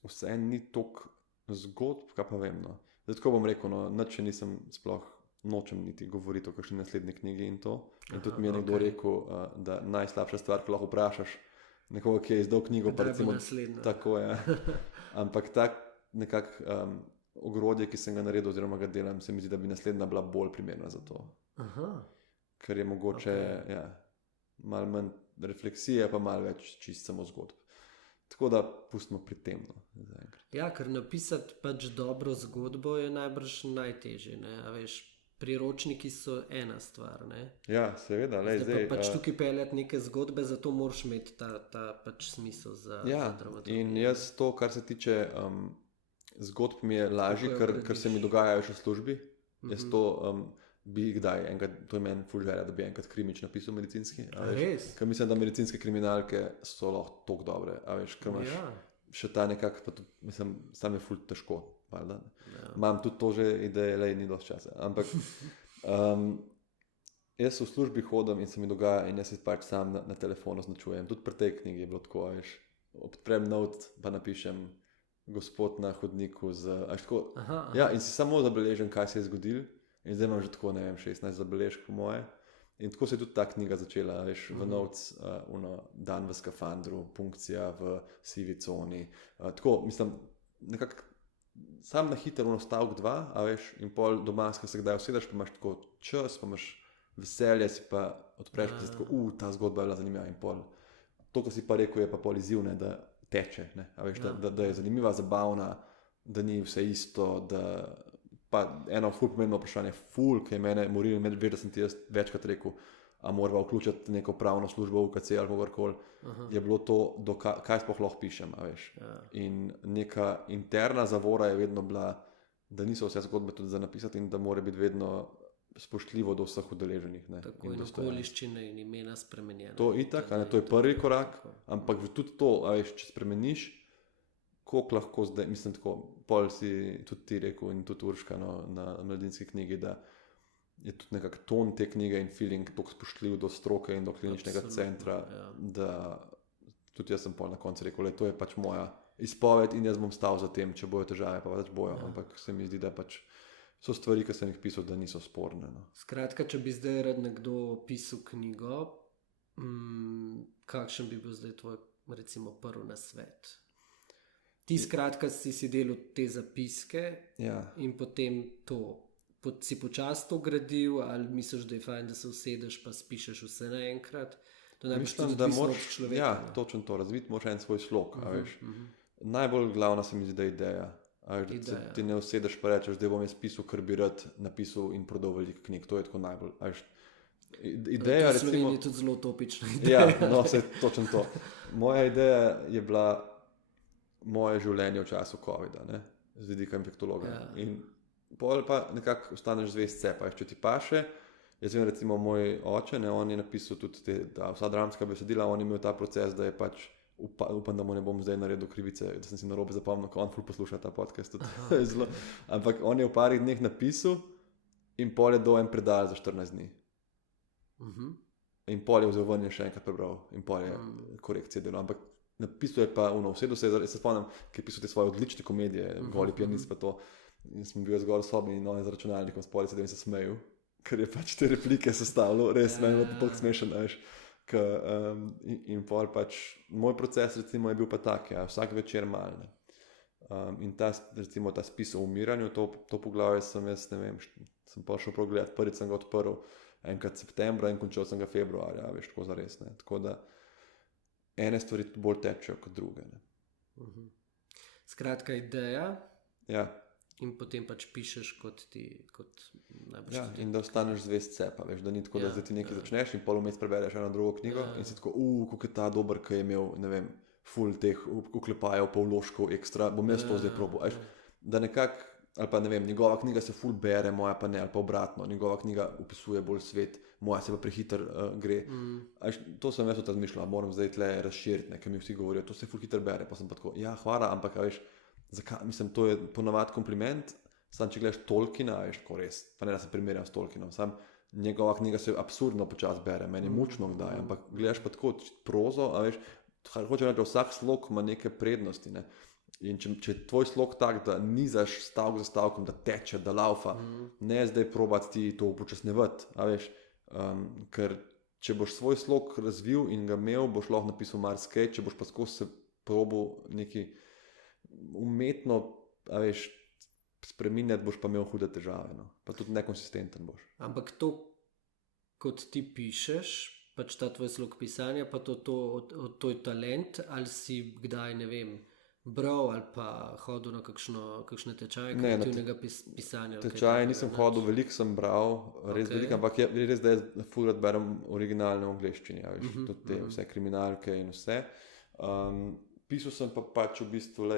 vse ni toliko zgodb, kaj pa vem, no. Zdaj tako bom rekel, no, nič še nisem sploh nočem niti govoriti o kakšni naslednji knjigi in to. In tudi mi je nekdo rekel, da najslabša stvar, ko lahko vprašaš nekoga, ki je izdal knjigo, pa recimo tako je. Ampak tak nekako ogrodje, ki sem ga naredil oziroma ga delam, se mi zdi, da bi naslednja bila bolj primerna za to. Ker je mogoče malo manj refleksije, pa malo več čist samo zgodb. Tako da pustimo pri tem, no, zaenkrat. Ja, ker napisati pač dobro zgodbo je najbrž najtežje, ne, a veš. Priročniki so ena stvar, ne? Ja, seveda. Zdaj pa pač tukaj peljati neke zgodbe, zato moraš imeti ta pač smisel za dramaturgijo. In jaz to, kar se tiče zgodb, mi je lažje, ker se mi dogajajo še v službi. Jaz to bi kdaj, to je meni ful želja, da bi enkrat krimič napisal medicinski. Res? Ker mislim, da medicinske kriminalke so lahko toliko dobre, a veš, ker imaš še ta nekak, pa tudi, mislim, sam je ful težko. Imam tudi to že ideje, ni dosti časa. Ampak jaz v službi hodim in se mi dogaja in jaz se pač sam na telefonu označujem. Tudi pri tej knjigi je bilo tako, veš, odprem note pa napišem gospod na hodniku ja, in si samo zabeležim, kaj se je zgodil in zdaj imam že tako, ne vem, 16 zabeležk po moje. In tako se je tudi ta knjiga začela, veš, v notes, dan v skafandru, punkcija v sivi coni. Tako, mislim, nekako sam na hitro stavek 2, a veš, in pol doma, ko se kdaj usedeš, pa imaš tako čas, pa imaš veselje, si pa odpreš, pa si tako, ta zgodba je bila zanimiva in pol. To, ko si pa rekel, je pa pol izziv, ne, da teče, ne, a veš, da je zanimiva, zabavna, da ni vse isto, da pa eno ful pomembno vprašanje, ki je mene moril in veš, da sem ti jaz večkrat rekel, a morava vključiti neko pravno službo v UKC ali kogarkoli, je bilo to, kaj sploh lahko pišem, a veš. In neka interna zavora je vedno bila, da niso vse zgodbe tudi za napisati in da mora biti vedno spoštljivo do vseh udeleženih. Tako in okoliščine in imena spremenjena. To itak, to je prvi korak, ampak tudi to, a veš, če spremeniš, koliko lahko zdaj, mislim tako, pol si tudi ti rekel in tudi Urška na mladinski knjigi, da je tudi nekak ton te knjige in feeling toliko spoštljiv do stroke in do kliničnega centra, da tudi jaz sem pol na koncu rekel, to je pač moja izpoved in jaz bom stal za tem, če bojo težave, pa pač bojo, ampak se mi zdi, da pač so stvari, ki sem jih pisal, da niso sporne. No. Skratka, če bi zdaj rad nekdo pisal knjigo, kakšen bi bil zdaj tvoj, recimo, prvi nasvet? Ti skratka si delal te zapiske in potem to si počasi to gradil, ali misliš, da je fajn, da se usedeš pa spišeš vse naenkrat? Mislim, da moraš človeka. Ja, točno to, razviti moraš en svoj slog, a veš. Najbolj glavna se mi zdi, da je ideja. Da ti ne usedeš pa rečeš, da bom jaz pisal, kar bi rad napisal in prodal veliko knjig. To je tako najbolj, a veš. Ideja, recimo... Slovenija je tudi zelo utopična ideja. Ja, no, se točno to. Moja ideja je bila moje življenje v času COVID-a, ne, z vidika infektologa. In pol pa nekako ostaneš zvest cepa, če ti paše. Jaz vem, recimo moj oče, on je napisal tudi vsa dramska besedila, on je imel ta proces, da je pač, upam, da mu ne bom zdaj naredil krivice, da sem si narobe zapomnil, ko on ful posluša ta podcast tudi zelo. Ampak on je v parih dneh napisal in pol je do en predal za 14 dni. In pol je vzel ven in še enkrat prebral in pol je korekcije delal. Ampak napisal je pa vsedo se, jaz se spomnim, ki je pisal te svoje odlične komedije, Goli pianist pa to. In sem bil zgolj v sobi in on je za računalnikom spoli sedel in se smejal, ker je pač te replike sestavljal, res meni je popolk smešen, veš. In pol pač, moj proces recimo je bil pa tak, vsak večer mal, ne. In recimo ta spis o umiranju, to poglavje sem jaz, ne vem, sem pa šel pogledat, prvič sem ga odprl enkrat septembra in končal sem ga februarja, veš, tako zares, ne. Tako da ene stvari tudi bolj tečejo kot druge, ne. Skratka, ideja Ja, in potem pač pišeš kot najbrž ja, tudi. in da ostaneš zvest sebi, veš, da ni tako, da Ja, zdaj ti nekaj ja. začneš in pol vmes prebereš eno drugo knjigo in si tako, kako je ta dober, ki je imel, ne vem, ful teh oklepajev, pa vložkov ekstra, bom jaz to zdaj probal, veš, da nekako, ali pa ne vem, njegova knjiga se ful bere, moja pa ne, ali pa obratno, njegova knjiga opisuje bolj svet, moja se pa prehiter gre. Veš, to sem jaz tudi razmišljal, moram zdaj tle razširiti, ker mi vsi govorijo, to se ful hiter bere, pa sem pa tako, ja, hvala, ampak, a veš, zakaj, mislim, to je ponavadi kompliment, sam če gledaš Tolkiena, veš, tako res, pa ne da se primerjam s Tolkienom, sam njegova knjiga se absurdno počasi bere, meni je mučno kdaj, ampak gledaš pa tako prozo, a veš, hoče reči, da vsak slog ima neke prednosti, ne? In če je tvoj slog tak, da nizaš stavek za stavkom, da teče, da laufa, ne zdaj probati ti to upočasnevati, a veš, ker če boš svoj slog razvil in ga imel, boš lahko napisal marsikaj, če boš pa skozi se probal neki umetno, a veš, spreminjati, boš pa imel hude težave, no. Pa tudi nekonsistenten boš. Ampak to, kot ti pišeš, pač ta tvoj slog pisanja, pa to je talent, ali si kdaj, ne vem, bral ali pa hodil na kakšne tečaje kreativnega pisanja? Tečaje nisem hodil, veliko sem bral, res veliko, ampak je res, da jaz ful rad berem originalne angleščine, veš, tudi te vse kriminalke in vse. Pisal sem pa pač v bistvu,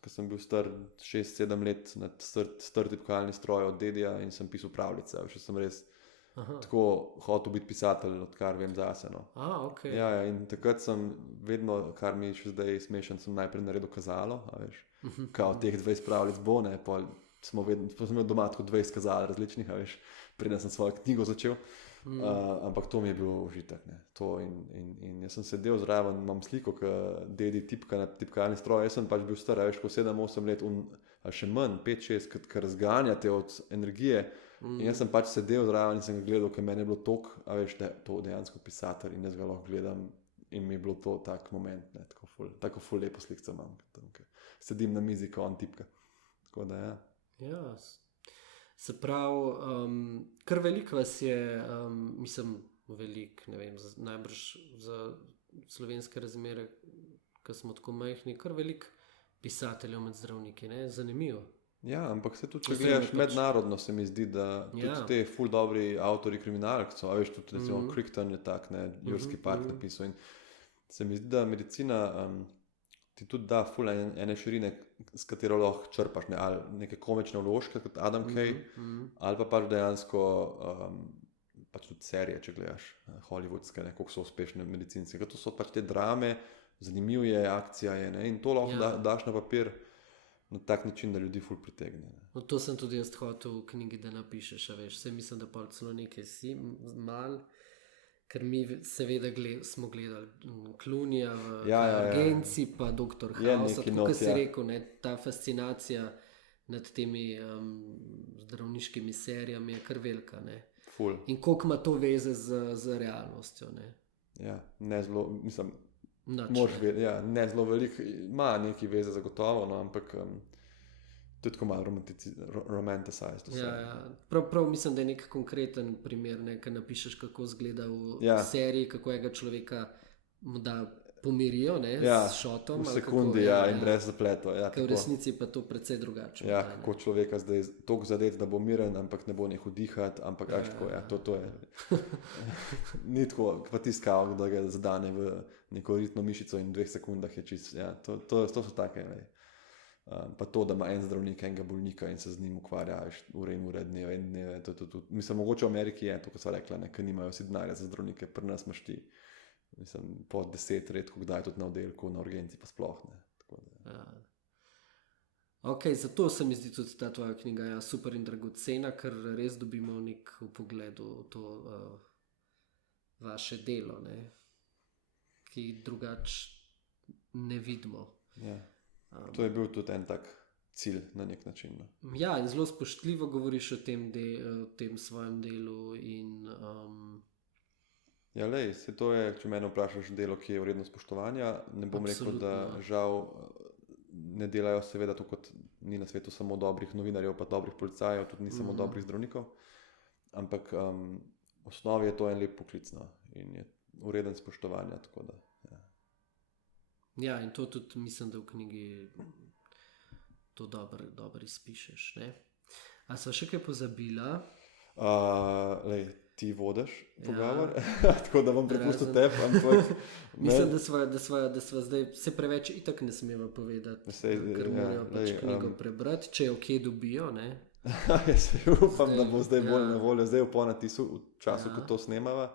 ko sem bil star 6-7 let na star tipkalni stroj od dedija in sem pisal pravljice, veš, sem res tako hotel biti pisatelj, odkar vem zase, no. Ok. Ja, in takrat sem vedno, kar mi še zdaj smešen, sem najprej naredil kazalo, a veš, kao teh 20 pravljic bo, ne, pol smo imeli doma tako 20 kazal različnih, a veš, preden sem svojo knjigo začel, ampak to mi je bil užitek, ne, to in jaz sem sedel zraven, imam sliko, ko dedi tipka na tipkalni stroj, jaz sem pač bil star, a veš, ko 7-8 let, ali še manj, 5-6, ker razganjate od energije. In jaz sem pač sedel zraven in sem ga gledal, ker meni je bilo toliko, a veš, da je to dejansko pisatelj in jaz ga lahko gledam in mi je bilo to tak moment, ne, tako ful lepo slikca imam, ker sedim na mizi, ko on tipka. Tako da, ja. Ja, se pravi, kar veliko vas je, mislim, veliko, ne vem, najbrž za slovenske razmere, ko smo tako majhni, kar veliko pisateljev med zdravniki, ne, zanimivo. Ja, ampak se tudi, če gledaš mednarodno, se mi zdi, da tudi te ful dobri avtori kriminalk so, a veš, tudi recimo Crichton je tak, ne, Jurski park napisal in se mi zdi, da medicina ti tudi da ful ene širine, s katero lahko črpaš, ne, ali neke komične vložke kot Adam Kay, ali pa pač dejansko pač tudi serije, če gledaš hollywoodske, ne, koliko so uspešne medicinske, ker to so pač te drame, zanimiv je, akcija je, ne, in to lahko daš na papir na tak način, da ljudi ful pritegne. No, to sem tudi jaz hotel v knjigi, da napišeš, a veš, vse mislim, da pa celo nekaj si mal, ker mi seveda smo gledali Clooneyja v Agenciji, pa Dr. House, tako kot si rekel, ne, ta fascinacija nad temi zdravniškimi serijami je kar velika, ne. Ful. In koliko ima to veze z realnostjo, ne. Ja, ne zelo, mislim, ne zelo veliko, ima neki veze zagotovo, no, ampak tudi tako malo romanticized vse. Ja. Prav mislim, da je nek konkreten primer, ne, ko napišeš, kako izgleda v seriji, kako enega človeka mu da pomirijo, ne, s šotom. V sekundi, in brez zapletov. Ja, v resnici pa to precej drugače. Ja, kako človeka zdaj toliko zadet, da bo miren, ampak ne bo nehal dihati, ampak to je. Ni tako, pa tiskal, da ga zadane v neko ritno mišico in v 2 sekundah je čist. Ja, to so take, ne. Pa to, da ima en zdravnik enega bolnika in se z njim ukvarja ure in ure, dneve in dneve. Mislim, mogoče v Ameriki je to, kot sva rekla, ker nimajo vsi denarja za zdravnike, pri nas imaš ti. Mislim, po 10 redko kdaj tudi na oddelku, na urgenci pa sploh ne. Ok, zato se mi zdi tudi ta tvoja knjiga super in dragocena, ker res dobimo nek vpogled v to vaše delo, ne, ki drugače ne vidimo. Ja, to je bil tudi en tak cilj na nek način. No. Ja, in zelo spoštljivo govoriš o tem svojem delu in ja, se to je, če mene vprašaš, delo, ki je vredno spoštovanja, ne bom rekel, da žal ne delajo seveda to, kot ni na svetu samo dobrih novinarjev, pa dobrih policajev, tudi ni samo dobrih zdravnikov, ampak v osnovi je to en lep poklic, no, in je vreden spoštovanja, tako da. Ja, in to tudi mislim, da v knjigi to dobro izpišeš, ne? A sva še kaj pozabila? Ti vodiš pogovor, tako da bom prepustil tebi, ampak mislim, da sva zdaj vse preveč itak ne smeva povedati, ker morajo pač knjigo prebrati, če jo kje dobijo, ne? Jaz upam, da bo zdaj bolj na voljo, zdaj v ponatisu, v času, ko to snemava.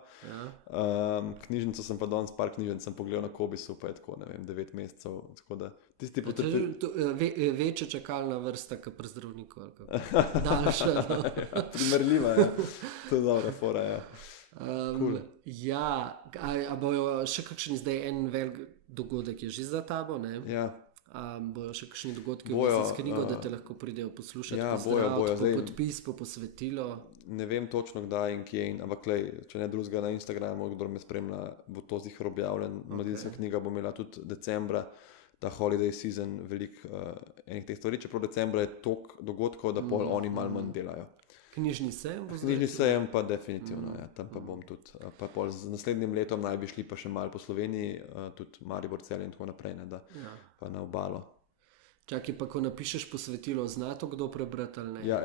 Knjižnico sem pa danes, par knjižnic sem pogledal na Kobisu, pa je tako, ne vem, 9 mesecev, tako da tisti večja čakalna vrsta, kot pri zdravniku, ali kako? Daljša, no? Primerljiva, ja. To je dobra fora, ja. Cool. Ja, a bojo še kakšen zdaj en velik dogodek je že za tabo, ne? Ja. Bojo še kakšni dogodki v knjigo, da te lahko pridejo poslušati, bojo, po podpis, po posvetilo? Ne vem točno kdaj in kje, ampak če ne drugega na Instagramu, kdo me spremlja, bo to zihar objavljen. Mladinska knjiga bo imela tudi decembra, ta holiday season, veliko enih teh stvari, čeprav decembra je toliko dogodkov, da pol oni malo manj delajo. Knjižni sejem bo zdaj? Knjižni sejem pa definitivno, ja, tam pa bom tudi. Pa pol z naslednjim letom naj bi šli pa še malo po Sloveniji, tudi Maribor, Celje in tako naprej, ne, da pa na obalo. Čakaj, pa ko napišeš posvetilo, zna to kdo prebrati ali ne? Ja,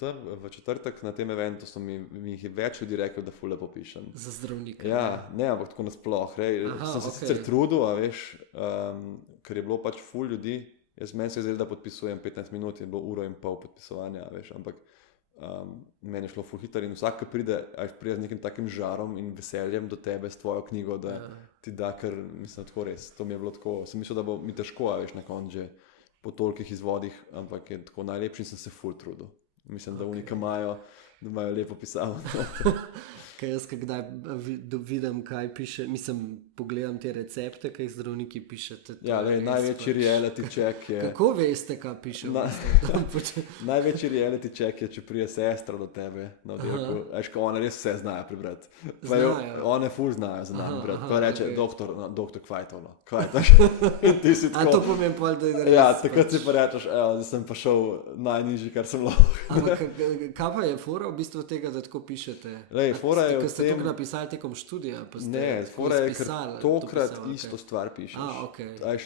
tam v četrtek na tem eventu mi jih je več ljudi rekel, da ful lepo pišem. Za zdravnika? Ja, ne, ampak tako nasploh. Sem se sicer trudil, a veš, ker je bilo pač ful ljudi, meni se je zdelo, da podpisujem 15 minut in bilo 1,5 ure podpisovanja, a veš, ampak meni je šlo ful hitro in vsak, ki pride z nekim takim žarom in veseljem do tebe s tvojo knjigo, da ti da, ker mislim, tako res, to mi je bilo tako, sem mislil, da bo mi težko, a veš, na koncu že po tolikih izvodih, ampak je tako najlepši in sem se ful trudil. Mislim, da unika imajo lepo pisavo. Kaj jaz kdaj vidim, kaj piše, mislim, pogledam te recepte, kaj zdravniki pišete. Ja, največji reality check je... Kako veste, kaj piše? Največji reality check je, če prije sestra do tebe na oddelku. Veš, ko ona res vse znajo prebrati. One ful znajo za nami prebrati. Pa reče, doktor Kvajtovno. A to pomeni pol, da je res? Ja, takrat si pa rečeš, zdaj sem pa šel najnižji, kar sem lahko. Ampak kaj pa je fora v bistvu tega, da tako pišete? Fora je v tem... Ker ste to napisali tekom študija? Ne, fora je, ker tokrat isto stvar pišeš.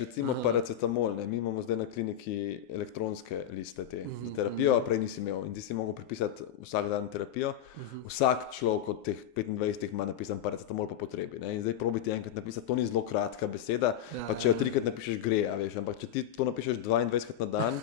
Recimo paracetamol, ne, mi imamo zdaj na kliniki elektronske liste te za terapijo, a prej nisi imel in ti si mogel pripisati vsak dan terapijo. Vsak človek od teh 25 ima napisan paracetamol po potrebi, ne, in zdaj probiti enkrat napisati, to ni zelo kratka beseda, pa če jo 3-krat napišeš gre, a veš, ampak če ti to napišeš 22-krat na dan,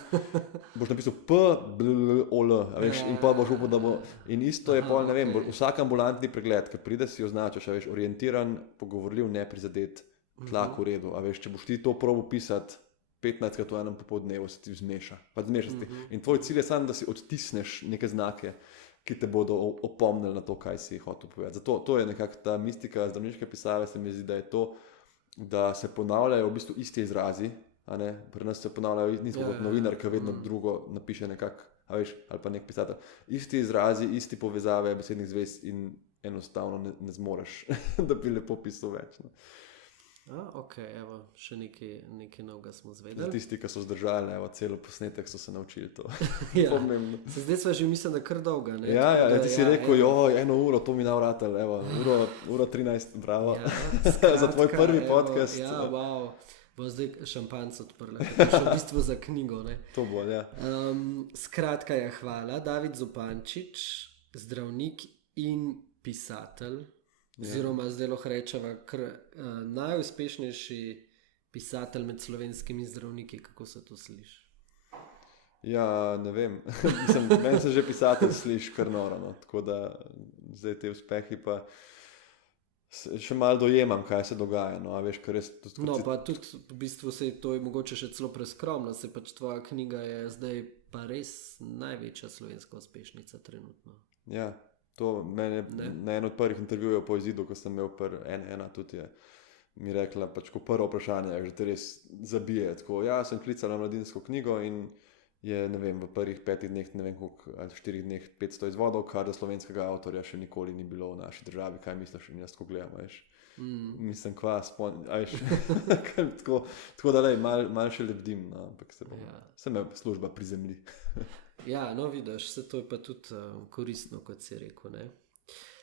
boš napisal P-B-L-O-L, a veš, in pa boš upal, da bo, in isto je pol, ne vem, vsak ambulantni pregled, ker pride si označaš, a veš, orientiran, pogovorljiv, neprizadet, tlak v redu, a veš, če boš ti to probil pisati 15-krat v enem popoldnevu, se ti zmeša, pa zmeša se ti. In tvoj cilj je samo, da si odtisneš neke znake, ki te bodo opomnili na to, kaj si hotel povedati. Zato to je nekako ta mistika zdravniške pisave, se mi zdi, da je to, da se ponavljajo v bistvu isti izrazi, a ne, pri nas se ponavljajo, nismo kot novinar, ki vedno drugo napiše nekako, a veš, ali pa nek pisatelj. Isti izrazi, isti povezave besednih zvez in enostavno ne zmoreš, da bi lepo pisal več. No. Ok, evo, še nekaj novega smo zvedeli. Tisti, ki so zdržali, evo, celo posnetek so se naučili to. Zdaj sva že mislim, da kar dolga. Ne? Ja, ti si rekel, 1 uro, to mi navratel, evo, uro 13, bravo. Za tvoj prvi podcast. Ja, wow. Bo zdaj šampanc odprla, ker je še v bistvu za knjigo. Ne? To bo, ja. Skratka, hvala. David Zupančič, zdravnik in pisatelj, oziroma zdaj lahko rečeva najuspešnejši pisatelj med slovenskimi zdravniki. Kako se to sliši? Ja, ne vem. Meni se že pisatelj sliši kar noro, no. Tako da zdaj te uspehi pa še malo dojemam, kaj se dogaja. No, a veš, kar res... pa tudi v bistvu se to je mogoče še celo preskromno, se pač tvoja knjiga je zdaj pa res največja slovenska uspešnica trenutno. Ja, to meni na eno od prvih intervjujev po izidu, ko sem imel ena tudi je mi rekla, pač ko prvo vprašanje, že te res zabije. Tako, ja, sem klicala na mladinsko knjigo in je, ne vem, v prvih 5 dneh, ne vem koliko, ali 4 dneh 500 izvodov, kar da slovenskega avtorja še nikoli ni bilo v naši državi, kaj misliš, in jaz tako gledam, veš. Mislim, kva tako da lej, mal še lebdim, no, ampak se me služba prizemlji. Ja, no vidiš, vse to je pa tudi koristno, kot si rekel, ne.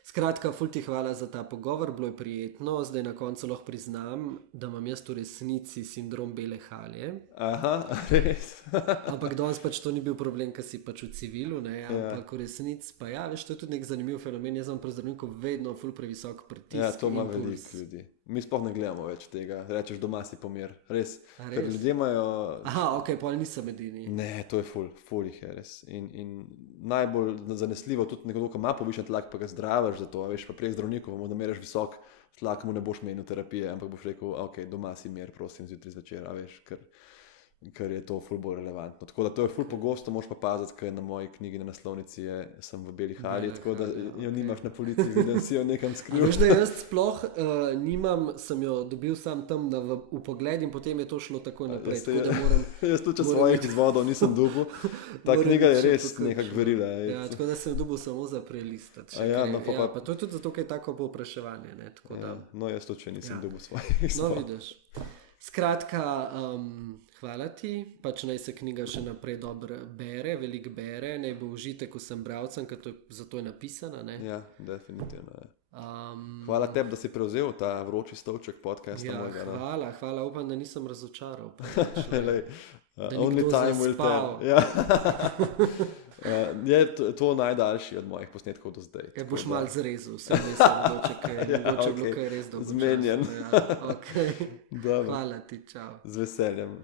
Skratka, ful ti hvala za ta pogovor, bilo je prijetno, zdaj na koncu lahko priznam, da imam jaz v resnici sindrom bele halje. Aha, res. Ampak danes pač to ni bil problem, ker si pač v civilu, ne, ampak v resnici pa ja, veš, to je tudi nek zanimiv fenomen, jaz imam pri zdravniku vedno ful previsok pritisk. Ja, to ima veliko ljudi. Mi sploh ne gledamo več tega, rečeš doma si pomir, res. Ker ljudje imajo... Aha, ok, pol nisem edini. Ne, to je ful jih je res. In najbolj zanesljivo tudi nekdo, ki ima povišen tlak, pa ga zdravaš za to, veš, pa prej zdravniku, da meriš visok tlak, mu ne boš menil terapije, ampak boš rekel, ok, doma si mir, prosim, zjutraj zvečer, veš, ker je to ful bolj relevantno. Tako da to je ful pogosto, moraš pa paziti, ker na moji knjigi na naslovnici sem v beli halji, tako da jo nimaš na policiji, vidim si jo nekam skril. Veš, da jaz sploh nimam, sem jo dobil sam tam v pogled in potem je to šlo takoj naprej, tako da moram... Jaz tudi svojih izvodov nisem dobil, ta knjiga je res nekak verila. Ja, tako da sem dobil samo za prelistati. Ja, no, pa to je tudi zato, ker je tako povpraševanje, ne, tako da... No, jaz tudi, če nisem dobil svojih izvodov. No, vidiš. Skratka, hvala ti, pač naj se knjiga še naprej dobro bere, veliko bere, naj bo užitek vsem bralcem, ker zato je napisana, ne? Ja, definitivno. Hvala tebi, da si prevzel ta vroči stolček podcasta mojega. Ja, hvala, upam, da nisem razočaral. Only time will tell. Je to najdaljši od mojih posnetkov do zdaj. Boš malo zrezal, sem mogoče bilo kaj res dobro. Zmenjen. Hvala ti, čau. Z veseljem.